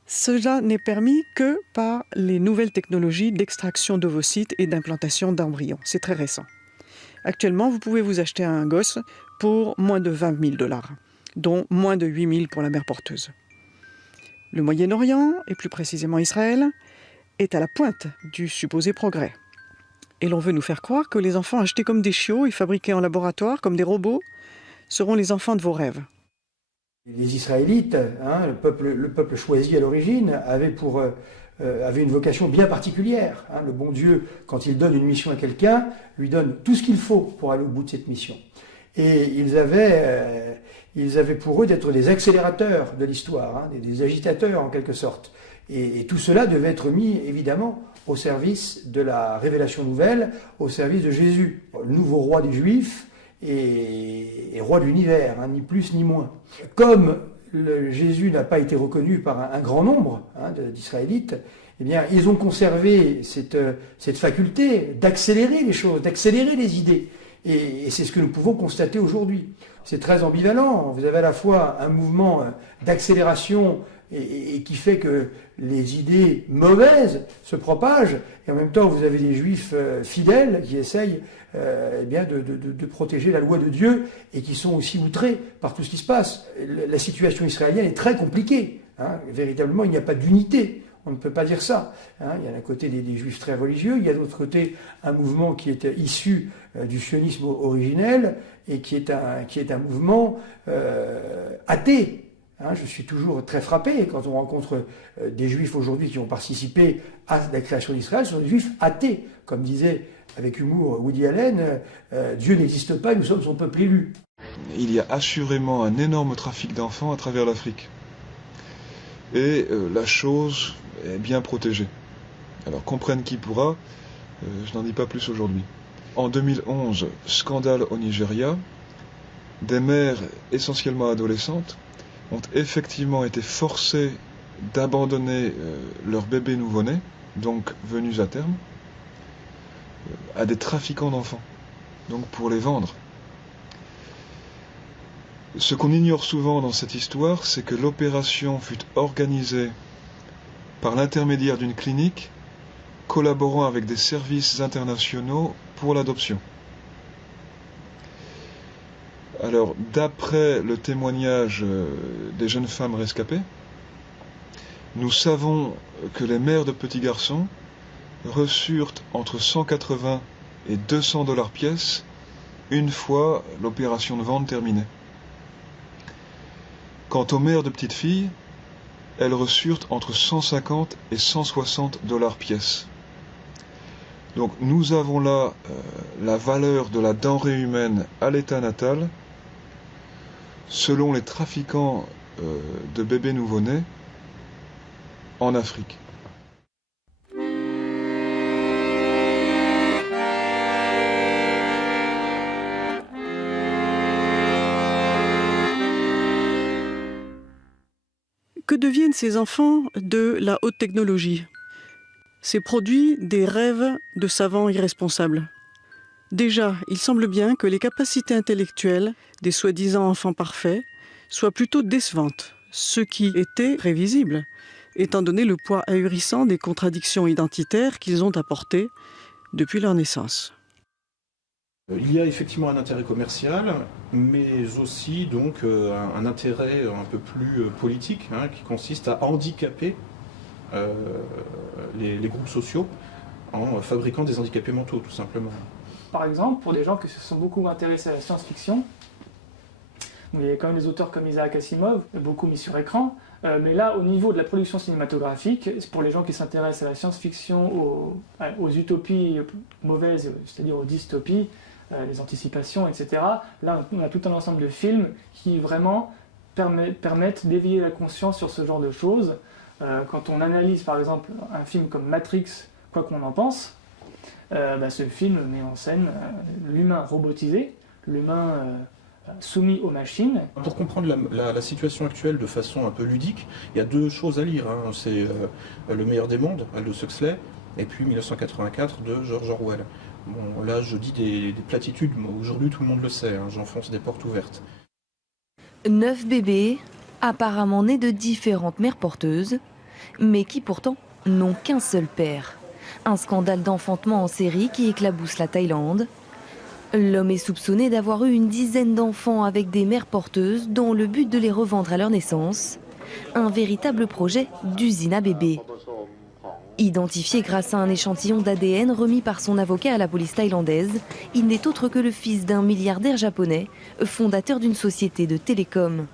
Cela n'est permis que par les nouvelles technologies d'extraction d'ovocytes et d'implantation d'embryons. C'est très récent. Actuellement, vous pouvez vous acheter un gosse pour moins de 20 000 $, dont moins de 8 000 pour la mère porteuse. Le Moyen-Orient, et plus précisément Israël, est à la pointe du supposé progrès. Et l'on veut nous faire croire que les enfants achetés comme des chiots et fabriqués en laboratoire comme des robots seront les enfants de vos rêves. Les Israélites, le peuple choisi à l'origine, avait une vocation bien particulière. Le bon Dieu, quand il donne une mission à quelqu'un, lui donne tout ce qu'il faut pour aller au bout de cette mission. Et ils avaient pour eux d'être des accélérateurs de l'histoire, des agitateurs en quelque sorte. Et tout cela devait être mis, évidemment, au service de la révélation nouvelle, au service de Jésus, le nouveau roi des Juifs et roi de l'univers, ni plus ni moins. Comme Jésus n'a pas été reconnu par un grand nombre d'Israélites, eh bien, ils ont conservé cette faculté d'accélérer les choses, d'accélérer les idées. Et c'est ce que nous pouvons constater aujourd'hui. C'est très ambivalent. Vous avez à la fois un mouvement d'accélération et qui fait que les idées mauvaises se propagent, et en même temps vous avez des juifs fidèles qui essayent de protéger la loi de Dieu et qui sont aussi outrés par tout ce qui se passe. La situation israélienne est très compliquée. Véritablement, il n'y a pas d'unité. On ne peut pas dire ça. Il y a d'un côté des juifs très religieux, il y a de l'autre côté un mouvement qui est issu du sionisme originel et qui est un mouvement athée. Je suis toujours très frappé quand on rencontre des juifs aujourd'hui qui ont participé à la création d'Israël, ce sont des juifs athées. Comme disait avec humour Woody Allen, Dieu n'existe pas, nous sommes son peuple élu. Il y a assurément un énorme trafic d'enfants à travers l'Afrique. Et la chose est bien protégée. Alors comprenne qui pourra, je n'en dis pas plus aujourd'hui. En 2011, scandale au Nigeria, des mères essentiellement adolescentes ont effectivement été forcées d'abandonner leurs bébés nouveau-nés, donc venus à terme, à des trafiquants d'enfants, donc pour les vendre. Ce qu'on ignore souvent dans cette histoire, c'est que l'opération fut organisée par l'intermédiaire d'une clinique collaborant avec des services internationaux pour l'adoption. Alors, d'après le témoignage des jeunes femmes rescapées, nous savons que les mères de petits garçons reçurent entre 180 et 200 $ pièce une fois l'opération de vente terminée. Quant aux mères de petites filles, elles reçurent entre 150 et 160 $ pièce. Donc nous avons là la valeur de la denrée humaine à l'état natal, selon les trafiquants de bébés nouveau-nés en Afrique. Que deviennent ces enfants de la haute technologie? Ces produits des rêves de savants irresponsables. Déjà, il semble bien que les capacités intellectuelles des soi-disant enfants parfaits soient plutôt décevantes, ce qui était prévisible, étant donné le poids ahurissant des contradictions identitaires qu'ils ont apportées depuis leur naissance. Il y a effectivement un intérêt commercial, mais aussi donc un intérêt un peu plus politique, qui consiste à handicaper les groupes sociaux en fabriquant des handicapés mentaux, tout simplement. Par exemple, pour des gens qui se sont beaucoup intéressés à la science-fiction, il y a quand même des auteurs comme Isaac Asimov, beaucoup mis sur écran, mais là, au niveau de la production cinématographique, pour les gens qui s'intéressent à la science-fiction, aux utopies mauvaises, c'est-à-dire aux dystopies, les anticipations, etc., là, on a tout un ensemble de films qui vraiment permettent d'éveiller la conscience sur ce genre de choses. Quand on analyse, par exemple, un film comme Matrix, quoi qu'on en pense, ce film met en scène l'humain robotisé, l'humain soumis aux machines. Pour comprendre la situation actuelle de façon un peu ludique, il y a deux choses à lire. C'est Le meilleur des mondes, Aldous Huxley, et puis 1984 de George Orwell. Bon, là, je dis des platitudes, mais aujourd'hui tout le monde le sait, j'enfonce des portes ouvertes. 9 bébés, apparemment nés de différentes mères porteuses, mais qui pourtant n'ont qu'un seul père. Un scandale d'enfantement en série qui éclabousse la Thaïlande. L'homme est soupçonné d'avoir eu une dizaine d'enfants avec des mères porteuses dans le but de les revendre à leur naissance. Un véritable projet d'usine à bébés. Identifié grâce à un échantillon d'ADN remis par son avocat à la police thaïlandaise, il n'est autre que le fils d'un milliardaire japonais, fondateur d'une société de télécom.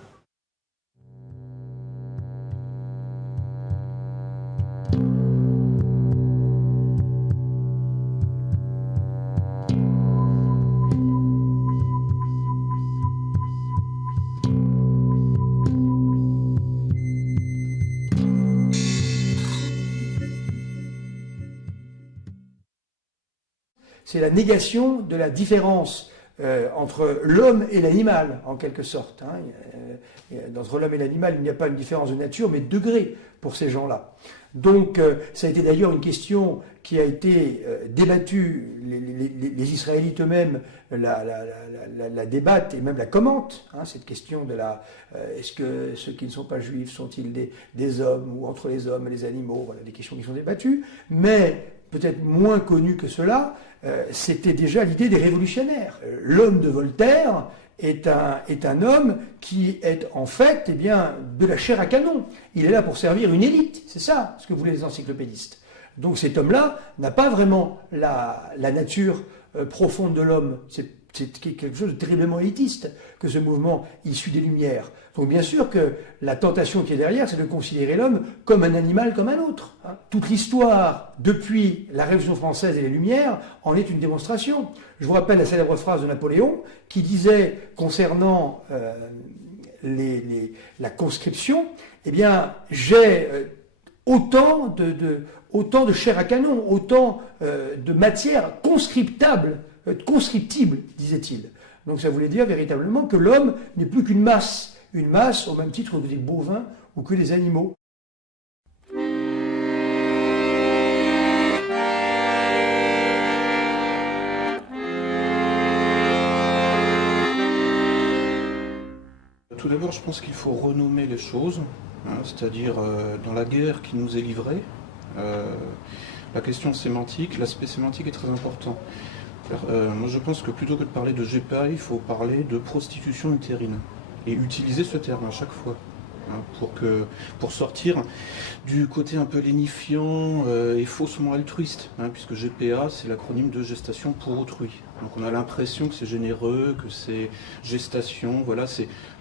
C'est la négation de la différence entre l'homme et l'animal, en quelque sorte. Entre l'homme et l'animal, il n'y a pas une différence de nature, mais de degré pour ces gens-là. Donc, ça a été d'ailleurs une question qui a été débattue. Les Israélites eux-mêmes la débattent et même la commentent. Cette question de est-ce que ceux qui ne sont pas juifs sont-ils des hommes ou entre les hommes et les animaux? Voilà, des questions qui sont débattues. Mais peut-être moins connu que cela, c'était déjà l'idée des révolutionnaires. L'homme de Voltaire est un homme qui est en fait de la chair à canon. Il est là pour servir une élite, c'est ça ce que voulaient les encyclopédistes. Donc cet homme-là n'a pas vraiment la nature profonde de l'homme. C'est quelque chose de terriblement élitiste que ce mouvement issu des Lumières. Donc bien sûr que la tentation qui est derrière, c'est de considérer l'homme comme un animal comme un autre. Toute l'histoire, depuis la Révolution française et les Lumières, en est une démonstration. Je vous rappelle la célèbre phrase de Napoléon qui disait concernant la conscription, j'ai autant de chair à canon, autant de matière conscriptible, disait-il. Donc ça voulait dire véritablement que l'homme n'est plus qu'une masse au même titre que des bovins ou que les animaux. Tout d'abord, je pense qu'il faut renommer les choses, c'est-à-dire dans la guerre qui nous est livrée, la question sémantique, l'aspect sémantique est très important. Moi je pense que plutôt que de parler de GPA, il faut parler de prostitution utérine et utiliser ce terme à chaque fois pour sortir du côté un peu lénifiant et faussement altruiste, puisque GPA c'est l'acronyme de gestation pour autrui. Donc on a l'impression que c'est généreux, que c'est gestation, voilà,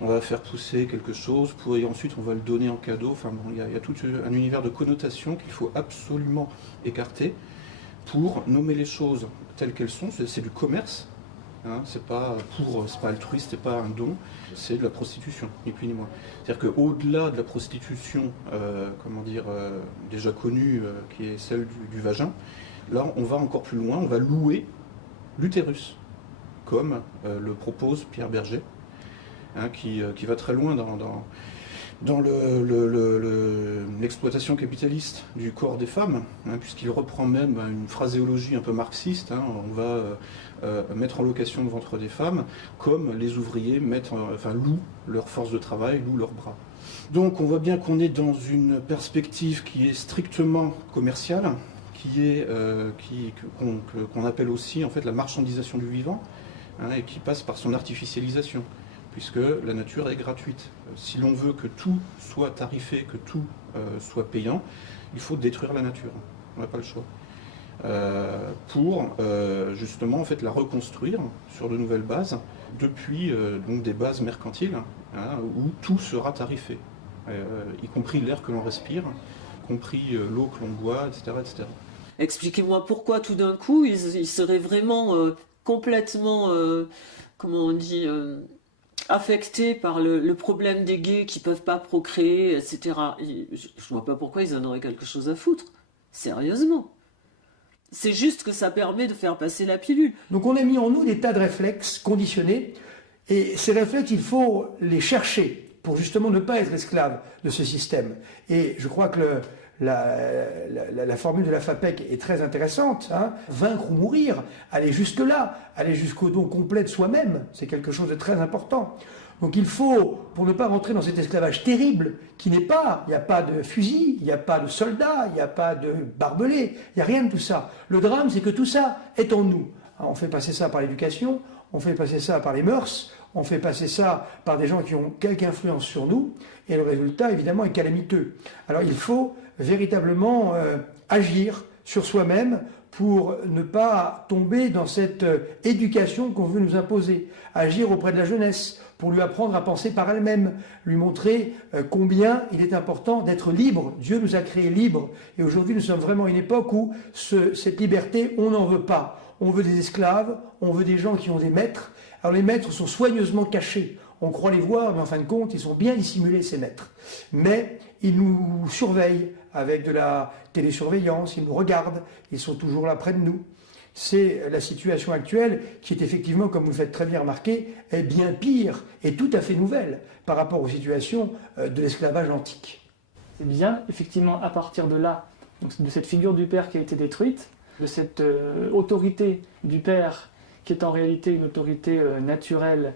on va faire pousser quelque chose et ensuite on va le donner en cadeau. Enfin bon, il y a tout un univers de connotations qu'il faut absolument écarter pour nommer les choses telles qu'elles sont. C'est du commerce, c'est pas altruiste, c'est pas un don, c'est de la prostitution, ni plus ni moins. C'est-à-dire qu'au-delà de la prostitution, déjà connue, qui est celle du vagin, là on va encore plus loin, on va louer l'utérus, comme le propose Pierre Berger, qui va très loin dans l'exploitation capitaliste du corps des femmes, puisqu'il reprend même une phraséologie un peu marxiste. On va mettre en location le ventre des femmes, comme les ouvriers louent leur force de travail, louent leurs bras. Donc on voit bien qu'on est dans une perspective qui est strictement commerciale, qu'on appelle aussi en fait la marchandisation du vivant, et qui passe par son artificialisation, puisque la nature est gratuite. Si l'on veut que tout soit tarifé, que tout soit payant, il faut détruire la nature. On n'a pas le choix. Pour justement en fait la reconstruire sur de nouvelles bases, depuis donc des bases mercantiles, où tout sera tarifé, y compris l'air que l'on respire, y compris l'eau que l'on boit, etc., etc. Expliquez-moi pourquoi tout d'un coup ils seraient vraiment complètement, affectés par le problème des gays qui ne peuvent pas procréer, etc. Je ne vois pas pourquoi ils en auraient quelque chose à foutre. Sérieusement. C'est juste que ça permet de faire passer la pilule. Donc on a mis en nous des tas de réflexes conditionnés, et ces réflexes, il faut les chercher pour justement ne pas être esclave de ce système. Et je crois que la formule de la FAPEC est très intéressante, vaincre ou mourir, aller jusque-là, aller jusqu'au don complet de soi-même, c'est quelque chose de très important. Donc il faut, pour ne pas rentrer dans cet esclavage terrible, qui n'est pas, il n'y a pas de fusil, il n'y a pas de soldats, il n'y a pas de barbelés, il n'y a rien de tout ça. Le drame, c'est que tout ça est en nous. On fait passer ça par l'éducation, on fait passer ça par les mœurs, on fait passer ça par des gens qui ont quelque influence sur nous, et le résultat, évidemment, est calamiteux. Alors il faut véritablement agir sur soi-même pour ne pas tomber dans cette éducation qu'on veut nous imposer. Agir auprès de la jeunesse, pour lui apprendre à penser par elle-même, lui montrer combien il est important d'être libre. Dieu nous a créés libres, et aujourd'hui nous sommes vraiment à une époque où cette liberté, on n'en veut pas. On veut des esclaves, on veut des gens qui ont des maîtres. Alors les maîtres sont soigneusement cachés. On croit les voir, mais en fin de compte, ils sont bien dissimulés, ces maîtres. Mais ils nous surveillent avec de la télésurveillance, ils nous regardent, ils sont toujours là près de nous. C'est la situation actuelle qui est effectivement, comme vous le faites très bien remarquer, est bien pire et tout à fait nouvelle par rapport aux situations de l'esclavage antique. C'est bien, effectivement, à partir de là, donc de cette figure du père qui a été détruite, de cette autorité du père qui est en réalité une autorité naturelle,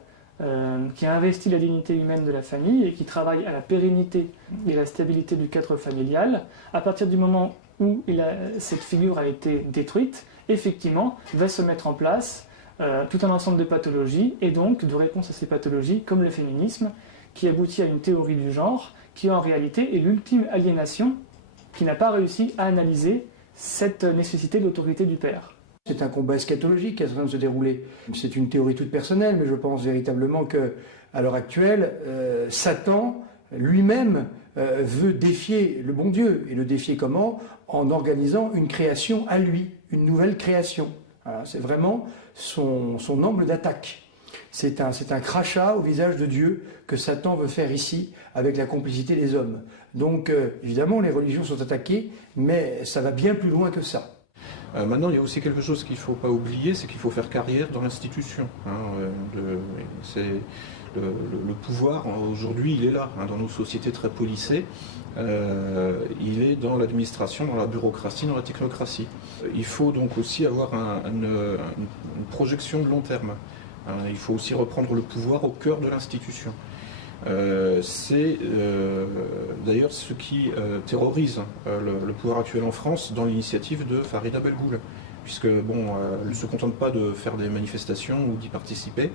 qui a investi la dignité humaine de la famille et qui travaille à la pérennité et la stabilité du cadre familial, à partir du moment où cette figure a été détruite, effectivement, va se mettre en place tout un ensemble de pathologies et donc de réponses à ces pathologies, comme le féminisme, qui aboutit à une théorie du genre, qui en réalité est l'ultime aliénation, qui n'a pas réussi à analyser cette nécessité de l'autorité du père. C'est un combat eschatologique qui est en train de se dérouler. C'est une théorie toute personnelle, mais je pense véritablement qu'à l'heure actuelle, Satan lui-même veut défier le bon Dieu. Et le défier comment? En organisant une création à lui, une nouvelle création. Voilà, c'est vraiment son angle d'attaque. C'est un crachat au visage de Dieu que Satan veut faire ici avec la complicité des hommes. Donc évidemment les religions sont attaquées, mais ça va bien plus loin que ça. Maintenant, il y a aussi quelque chose qu'il ne faut pas oublier, c'est qu'il faut faire carrière dans l'institution. Le pouvoir, aujourd'hui, il est là, dans nos sociétés très policées. Il est dans l'administration, dans la bureaucratie, dans la technocratie. Il faut donc aussi avoir une projection de long terme. Il faut aussi reprendre le pouvoir au cœur de l'institution. C'est d'ailleurs ce qui terrorise le pouvoir actuel en France dans l'initiative de Farida Belgoul, puisque elle ne se contente pas de faire des manifestations ou d'y participer,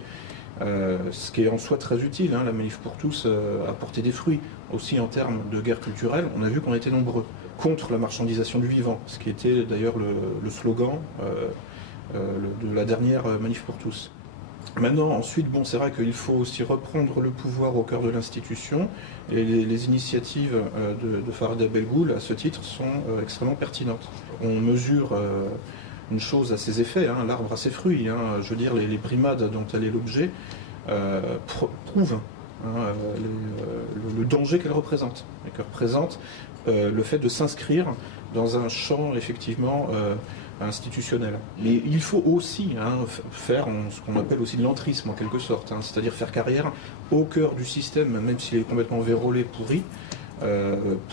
ce qui est en soi très utile. La Manif pour tous a porté des fruits, aussi en termes de guerre culturelle. On a vu qu'on était nombreux contre la marchandisation du vivant, ce qui était d'ailleurs le slogan de la dernière Manif pour tous. Maintenant, ensuite, c'est vrai qu'il faut aussi reprendre le pouvoir au cœur de l'institution, et les initiatives de Farida Belgoul, à ce titre, sont extrêmement pertinentes. On mesure une chose à ses effets, l'arbre à ses fruits. Je veux dire, les brimades dont elle est l'objet prouvent le danger qu'elle représente, et que représente le fait de s'inscrire dans un champ, effectivement, institutionnel. Mais il faut aussi faire ce qu'on appelle aussi de l'entrisme en quelque sorte, c'est-à-dire faire carrière au cœur du système, même s'il est complètement vérolé, pourri,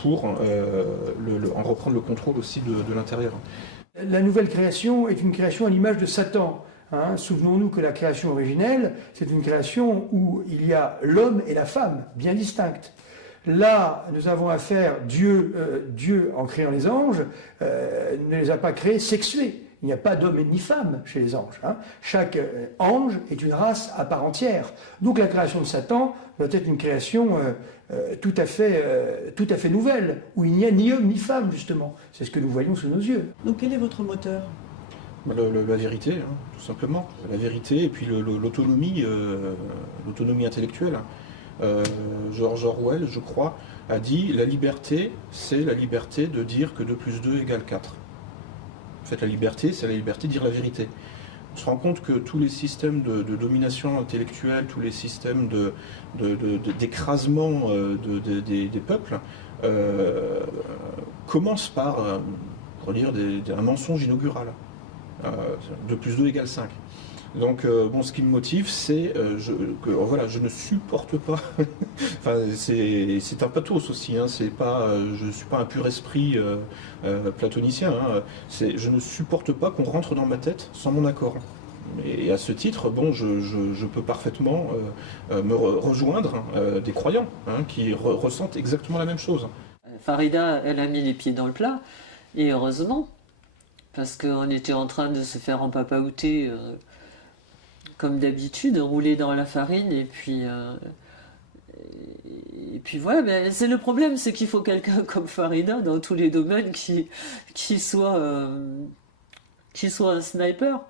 pour en reprendre le contrôle aussi de l'intérieur. La nouvelle création est une création à l'image de Satan. Souvenons-nous que la création originelle, c'est une création où il y a l'homme et la femme, bien distinctes. Là, nous avons affaire, Dieu, en créant les anges, ne les a pas créés sexués. Il n'y a pas d'homme ni femme chez les anges. Chaque ange est une race à part entière. Donc la création de Satan doit être une création tout à fait nouvelle, où il n'y a ni homme ni femme, justement. C'est ce que nous voyons sous nos yeux. Donc quel est votre moteur? La vérité, tout simplement. La vérité et puis l'autonomie intellectuelle. George Orwell, je crois, a dit « La liberté, c'est la liberté de dire que 2 + 2 = 4 ». En fait, la liberté, c'est la liberté de dire la vérité. On se rend compte que tous les systèmes de domination intellectuelle, tous les systèmes d'écrasement des peuples commencent par un mensonge inaugural. 2 + 2 = 5. Donc, ce qui me motive, c'est que je ne supporte pas. Enfin, c'est un pathos aussi. Je ne suis pas un pur esprit platonicien. Je ne supporte pas qu'on rentre dans ma tête sans mon accord. Et à ce titre, je peux parfaitement me rejoindre des croyants qui ressentent exactement la même chose. Farida, elle a mis les pieds dans le plat, et heureusement, parce qu'on était en train de se faire empapaouter comme d'habitude, rouler dans la farine et puis voilà. Mais c'est le problème, c'est qu'il faut quelqu'un comme Farida dans tous les domaines qui soit un sniper.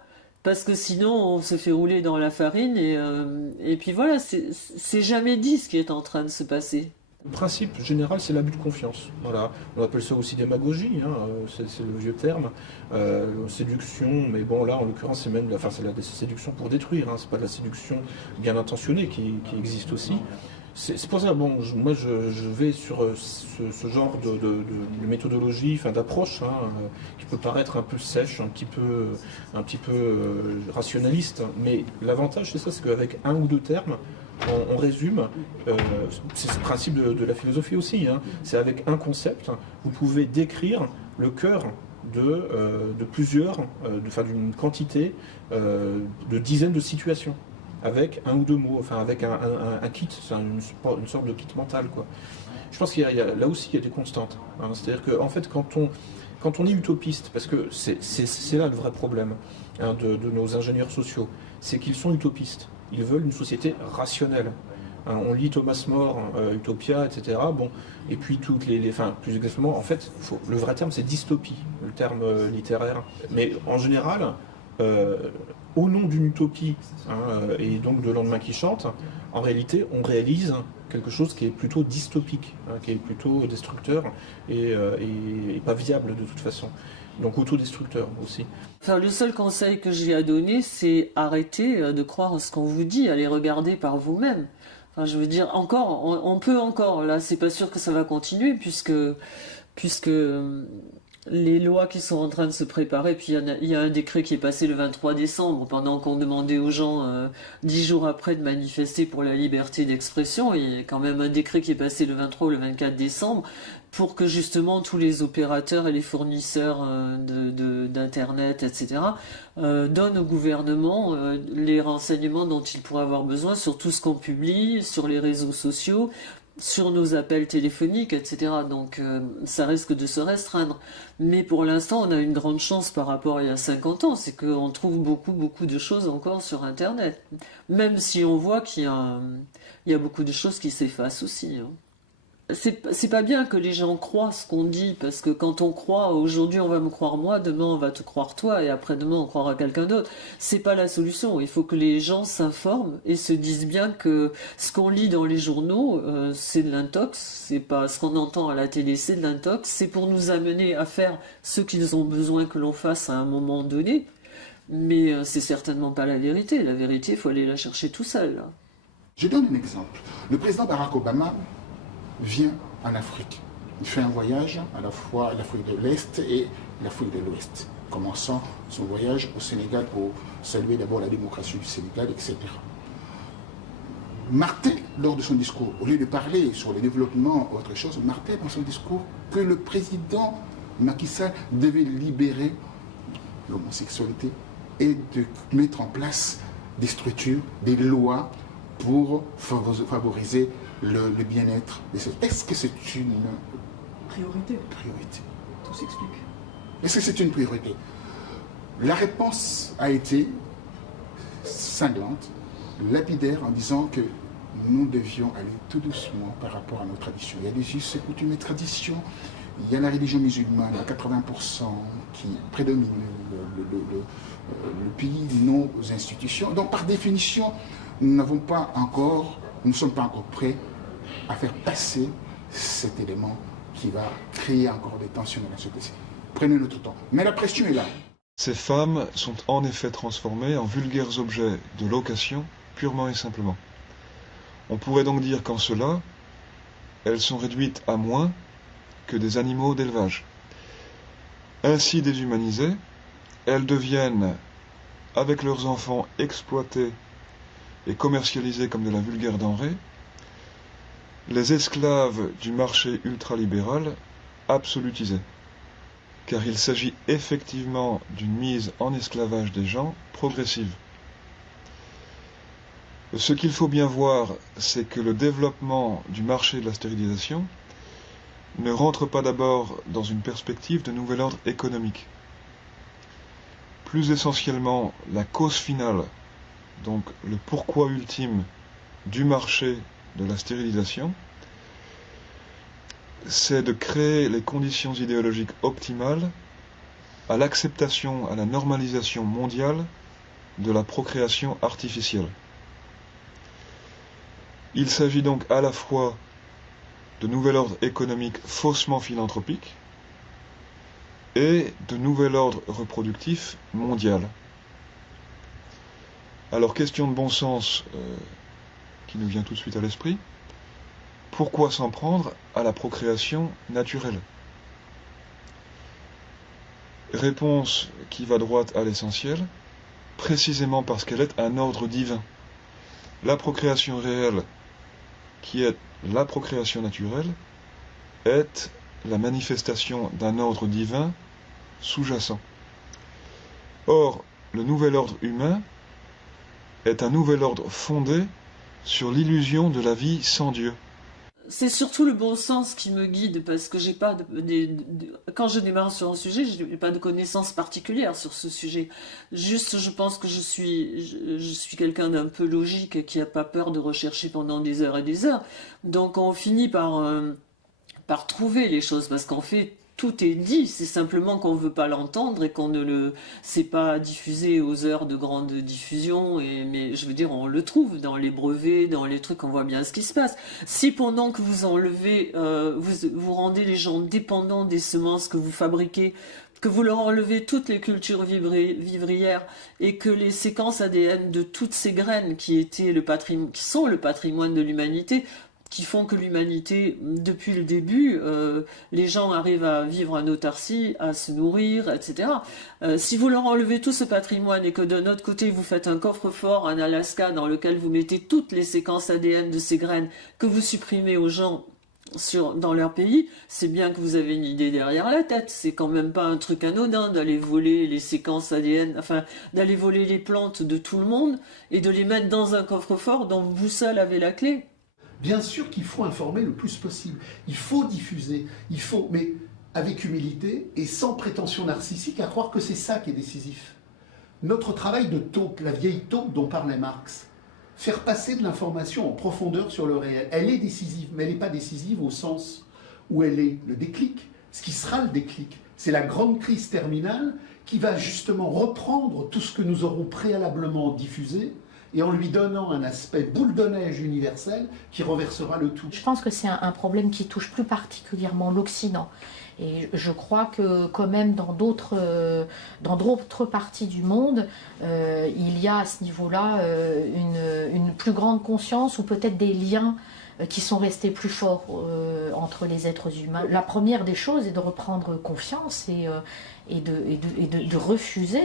Parce que sinon, on se fait rouler dans la farine et puis voilà, c'est jamais dit ce qui est en train de se passer. Le principe général, c'est l'abus de confiance. Voilà. On appelle ça aussi démagogie, hein, c'est le vieux terme. Séduction, mais bon, là, en l'occurrence, c'est même c'est la séduction pour détruire. Hein, c'est pas de la séduction bien intentionnée qui existe aussi. C'est pour ça, bon, moi, je vais sur ce genre de méthodologie, d'approche, hein, qui peut paraître un peu sèche, un petit peu rationaliste. Mais l'avantage, c'est ça, c'est qu'avec un ou deux termes, on résume, c'est le principe de la philosophie aussi, hein. C'est avec un concept, vous pouvez décrire le cœur de plusieurs, d'une quantité de dizaines de situations, avec un ou deux mots, avec un kit, c'est une sorte de kit mental, quoi. Je pense qu'il y a là aussi il y a des constantes, hein. C'est-à-dire qu'en fait quand on est utopiste, parce que c'est là le vrai problème, hein, de nos ingénieurs sociaux, c'est qu'ils sont utopistes. Ils veulent une société rationnelle. On lit Thomas More, Utopia, etc. Bon, et puis toutes plus exactement, en fait, le vrai terme c'est dystopie, le terme littéraire. Mais en général, au nom d'une utopie, hein, et donc de Lendemain qui chante, en réalité, on réalise quelque chose qui est plutôt dystopique, hein, qui est plutôt destructeur et pas viable de toute façon. Donc autodestructeur aussi. Le seul conseil que j'ai à donner, c'est arrêter de croire ce qu'on vous dit, allez regarder par vous-même. Je veux dire, encore, on peut encore, là, c'est pas sûr que ça va continuer, puisque les lois qui sont en train de se préparer, puis il y a un décret qui est passé le 23 décembre, pendant qu'on demandait aux gens 10 jours après de manifester pour la liberté d'expression. Il y a quand même un décret qui est passé le 23 ou le 24 décembre, pour que justement tous les opérateurs et les fournisseurs d'internet, etc., donnent au gouvernement les renseignements dont il pourrait avoir besoin sur tout ce qu'on publie, sur les réseaux sociaux, sur nos appels téléphoniques, etc. Donc ça risque de se restreindre. Mais pour l'instant, on a une grande chance par rapport à il y a 50 ans, c'est qu'on trouve beaucoup de choses encore sur Internet. Même si on voit qu'il y a beaucoup de choses qui s'effacent aussi, hein. C'est pas bien que les gens croient ce qu'on dit, parce que quand on croit, aujourd'hui on va me croire moi, demain on va te croire toi, et après-demain on croira quelqu'un d'autre. C'est pas la solution. Il faut que les gens s'informent et se disent bien que ce qu'on lit dans les journaux, c'est de l'intox, c'est pas ce qu'on entend à la télé, c'est de l'intox, c'est pour nous amener à faire ce qu'ils ont besoin que l'on fasse à un moment donné, mais c'est certainement pas la vérité. La vérité, il faut aller la chercher tout seul, là. Je donne un exemple. Le président Barack Obama vient en Afrique. Il fait un voyage à la fois à l'Afrique de l'Est et l'Afrique de l'Ouest, commençant son voyage au Sénégal pour saluer d'abord la démocratie du Sénégal, etc. Martel, lors de son discours, au lieu de parler sur le développement ou autre chose, Martel dans son discours que le président Macky Sall devait libérer l'homosexualité et de mettre en place des structures, des lois pour favoriser le bien-être des autres. Est-ce que c'est une priorité? Tout s'explique. Est-ce que c'est une priorité? La réponse a été cinglante, lapidaire, en disant que nous devions aller tout doucement par rapport à nos traditions. Il y a des us et coutumes et traditions. Il y a la religion musulmane à 80% qui prédomine le pays, nos institutions. Donc par définition, nous ne sommes pas encore prêts à faire passer cet élément qui va créer encore des tensions dans la société. Prenez notre temps. Mais la pression est là. Ces femmes sont en effet transformées en vulgaires objets de location, purement et simplement. On pourrait donc dire qu'en cela, elles sont réduites à moins que des animaux d'élevage. Ainsi déshumanisées, elles deviennent, avec leurs enfants, exploitées et commercialisées comme de la vulgaire denrée, les esclaves du marché ultralibéral absolutisés. Car il s'agit effectivement d'une mise en esclavage des gens progressive. Ce qu'il faut bien voir, c'est que le développement du marché de la stérilisation ne rentre pas d'abord dans une perspective de nouvel ordre économique. Plus essentiellement, la cause finale donc le pourquoi ultime du marché de la stérilisation, c'est de créer les conditions idéologiques optimales à l'acceptation, à la normalisation mondiale de la procréation artificielle. Il s'agit donc à la fois de nouvel ordre économique faussement philanthropique et de nouvel ordre reproductif mondial. Alors, question de bon sens qui nous vient tout de suite à l'esprit, pourquoi s'en prendre à la procréation naturelle? Réponse qui va droit à l'essentiel, précisément parce qu'elle est un ordre divin. La procréation réelle, qui est la procréation naturelle, est la manifestation d'un ordre divin sous-jacent. Or, le nouvel ordre humain est un nouvel ordre fondé sur l'illusion de la vie sans Dieu. C'est surtout le bon sens qui me guide, parce que j'ai pas quand je démarre sur un sujet, je n'ai pas de connaissances particulières sur ce sujet. Juste, je pense que je suis quelqu'un d'un peu logique, qui n'a pas peur de rechercher pendant des heures et des heures. Donc on finit par trouver les choses, parce qu'en fait, tout est dit, c'est simplement qu'on ne veut pas l'entendre et qu'on ne le sait pas diffusé aux heures de grande diffusion, mais je veux dire, on le trouve dans les brevets, dans les trucs, on voit bien ce qui se passe. Si pendant que vous enlevez, vous rendez les gens dépendants des semences que vous fabriquez, que vous leur enlevez toutes les cultures vivrières et que les séquences ADN de toutes ces graines qui sont le patrimoine de l'humanité, qui font que l'humanité, depuis le début, les gens arrivent à vivre en autarcie, à se nourrir, etc. Si vous leur enlevez tout ce patrimoine et que d'un autre côté vous faites un coffre-fort en Alaska dans lequel vous mettez toutes les séquences ADN de ces graines que vous supprimez aux gens dans leur pays, c'est bien que vous avez une idée derrière la tête. C'est quand même pas un truc anodin d'aller voler les séquences ADN, enfin d'aller voler les plantes de tout le monde et de les mettre dans un coffre-fort dont vous seul avez la clé. Bien sûr qu'il faut informer le plus possible, il faut diffuser, mais avec humilité et sans prétention narcissique à croire que c'est ça qui est décisif. Notre travail de taupe, la vieille taupe dont parlait Marx, faire passer de l'information en profondeur sur le réel, elle est décisive, mais elle n'est pas décisive au sens où elle est le déclic, ce qui sera le déclic. C'est la grande crise terminale qui va justement reprendre tout ce que nous aurons préalablement diffusé, et en lui donnant un aspect boule de neige universel qui renversera le tout. Je pense que c'est un problème qui touche plus particulièrement l'Occident. Et je crois que quand même dans d'autres parties du monde, il y a à ce niveau-là une plus grande conscience ou peut-être des liens qui sont restés plus forts entre les êtres humains. La première des choses est de reprendre confiance et de refuser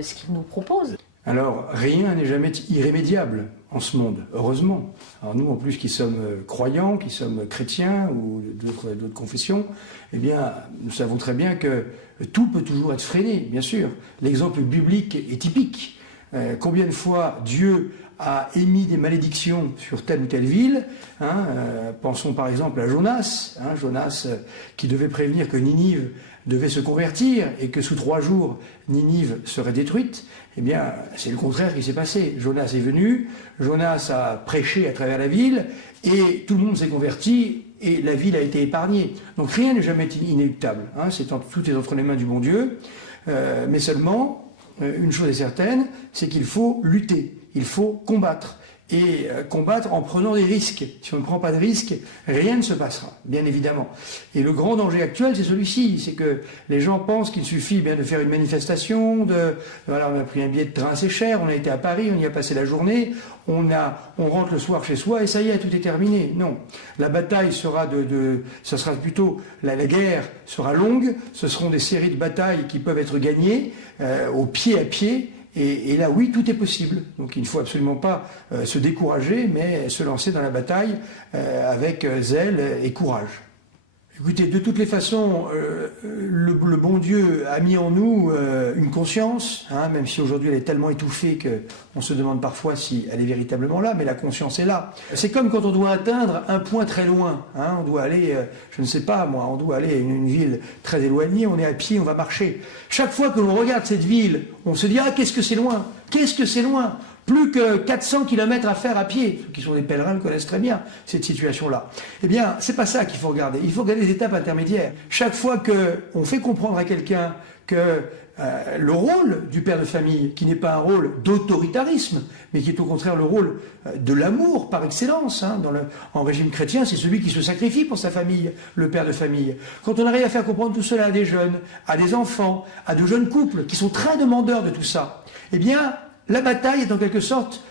ce qu'ils nous proposent. Alors, rien n'est jamais irrémédiable en ce monde, heureusement. Alors nous, en plus, qui sommes croyants, qui sommes chrétiens ou d'autres confessions, eh bien, nous savons très bien que tout peut toujours être freiné, bien sûr. L'exemple biblique est typique. Combien de fois Dieu a émis des malédictions sur telle ou telle ville, pensons par exemple à Jonas, Jonas qui devait prévenir que Ninive devait se convertir et que sous 3 jours, Ninive serait détruite. Eh bien, c'est le contraire qui s'est passé. Jonas est venu, Jonas a prêché à travers la ville, et tout le monde s'est converti, et la ville a été épargnée. Donc rien n'est jamais inéluctable. Tout est entre les mains du bon Dieu. Mais seulement, une chose est certaine, c'est qu'il faut lutter, il faut combattre. Et combattre en prenant des risques. Si on ne prend pas de risques, rien ne se passera, bien évidemment. Et le grand danger actuel, c'est celui-ci, c'est que les gens pensent qu'il suffit bien de faire une manifestation, voilà, on a pris un billet de train assez cher, on a été à Paris, on y a passé la journée, on rentre le soir chez soi et ça y est, tout est terminé. Non, la bataille sera ça sera plutôt, la guerre sera longue, ce seront des séries de batailles qui peuvent être gagnées au pied à pied. Et là, oui, tout est possible. Donc il ne faut absolument pas se décourager, mais se lancer dans la bataille avec zèle et courage. Écoutez, de toutes les façons, le bon Dieu a mis en nous une conscience, même si aujourd'hui elle est tellement étouffée qu'on se demande parfois si elle est véritablement là, mais la conscience est là. C'est comme quand on doit atteindre un point très loin. On doit aller, je ne sais pas moi, on doit aller à une ville très éloignée, on est à pied, on va marcher. Chaque fois que l'on regarde cette ville, on se dit « Ah, qu'est-ce que c'est loin ? Qu'est-ce que c'est loin ?» plus que 400 km à faire à pied. Ceux qui sont des pèlerins le connaissent très bien, cette situation-là. Eh bien, c'est pas ça qu'il faut regarder. Il faut regarder les étapes intermédiaires. Chaque fois qu'on fait comprendre à quelqu'un que le rôle du père de famille, qui n'est pas un rôle d'autoritarisme, mais qui est au contraire le rôle de l'amour par excellence, hein, en régime chrétien, c'est celui qui se sacrifie pour sa famille, le père de famille. Quand on arrive à faire comprendre tout cela à des jeunes, à des enfants, à de jeunes couples qui sont très demandeurs de tout ça, eh bien, la bataille est en quelque sorte,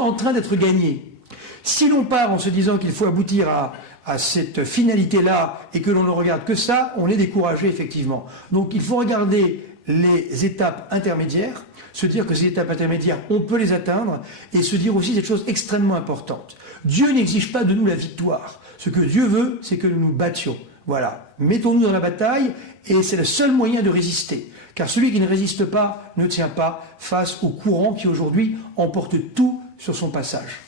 en train d'être gagnée. Si l'on part en se disant qu'il faut aboutir à cette finalité-là et que l'on ne regarde que ça, on est découragé effectivement. Donc il faut regarder les étapes intermédiaires, se dire que ces étapes intermédiaires, on peut les atteindre, et se dire aussi cette chose extrêmement importante. Dieu n'exige pas de nous la victoire. Ce que Dieu veut, c'est que nous nous battions. Voilà. Mettons-nous dans la bataille, et c'est le seul moyen de résister. Car celui qui ne résiste pas ne tient pas face au courant qui aujourd'hui emporte tout sur son passage.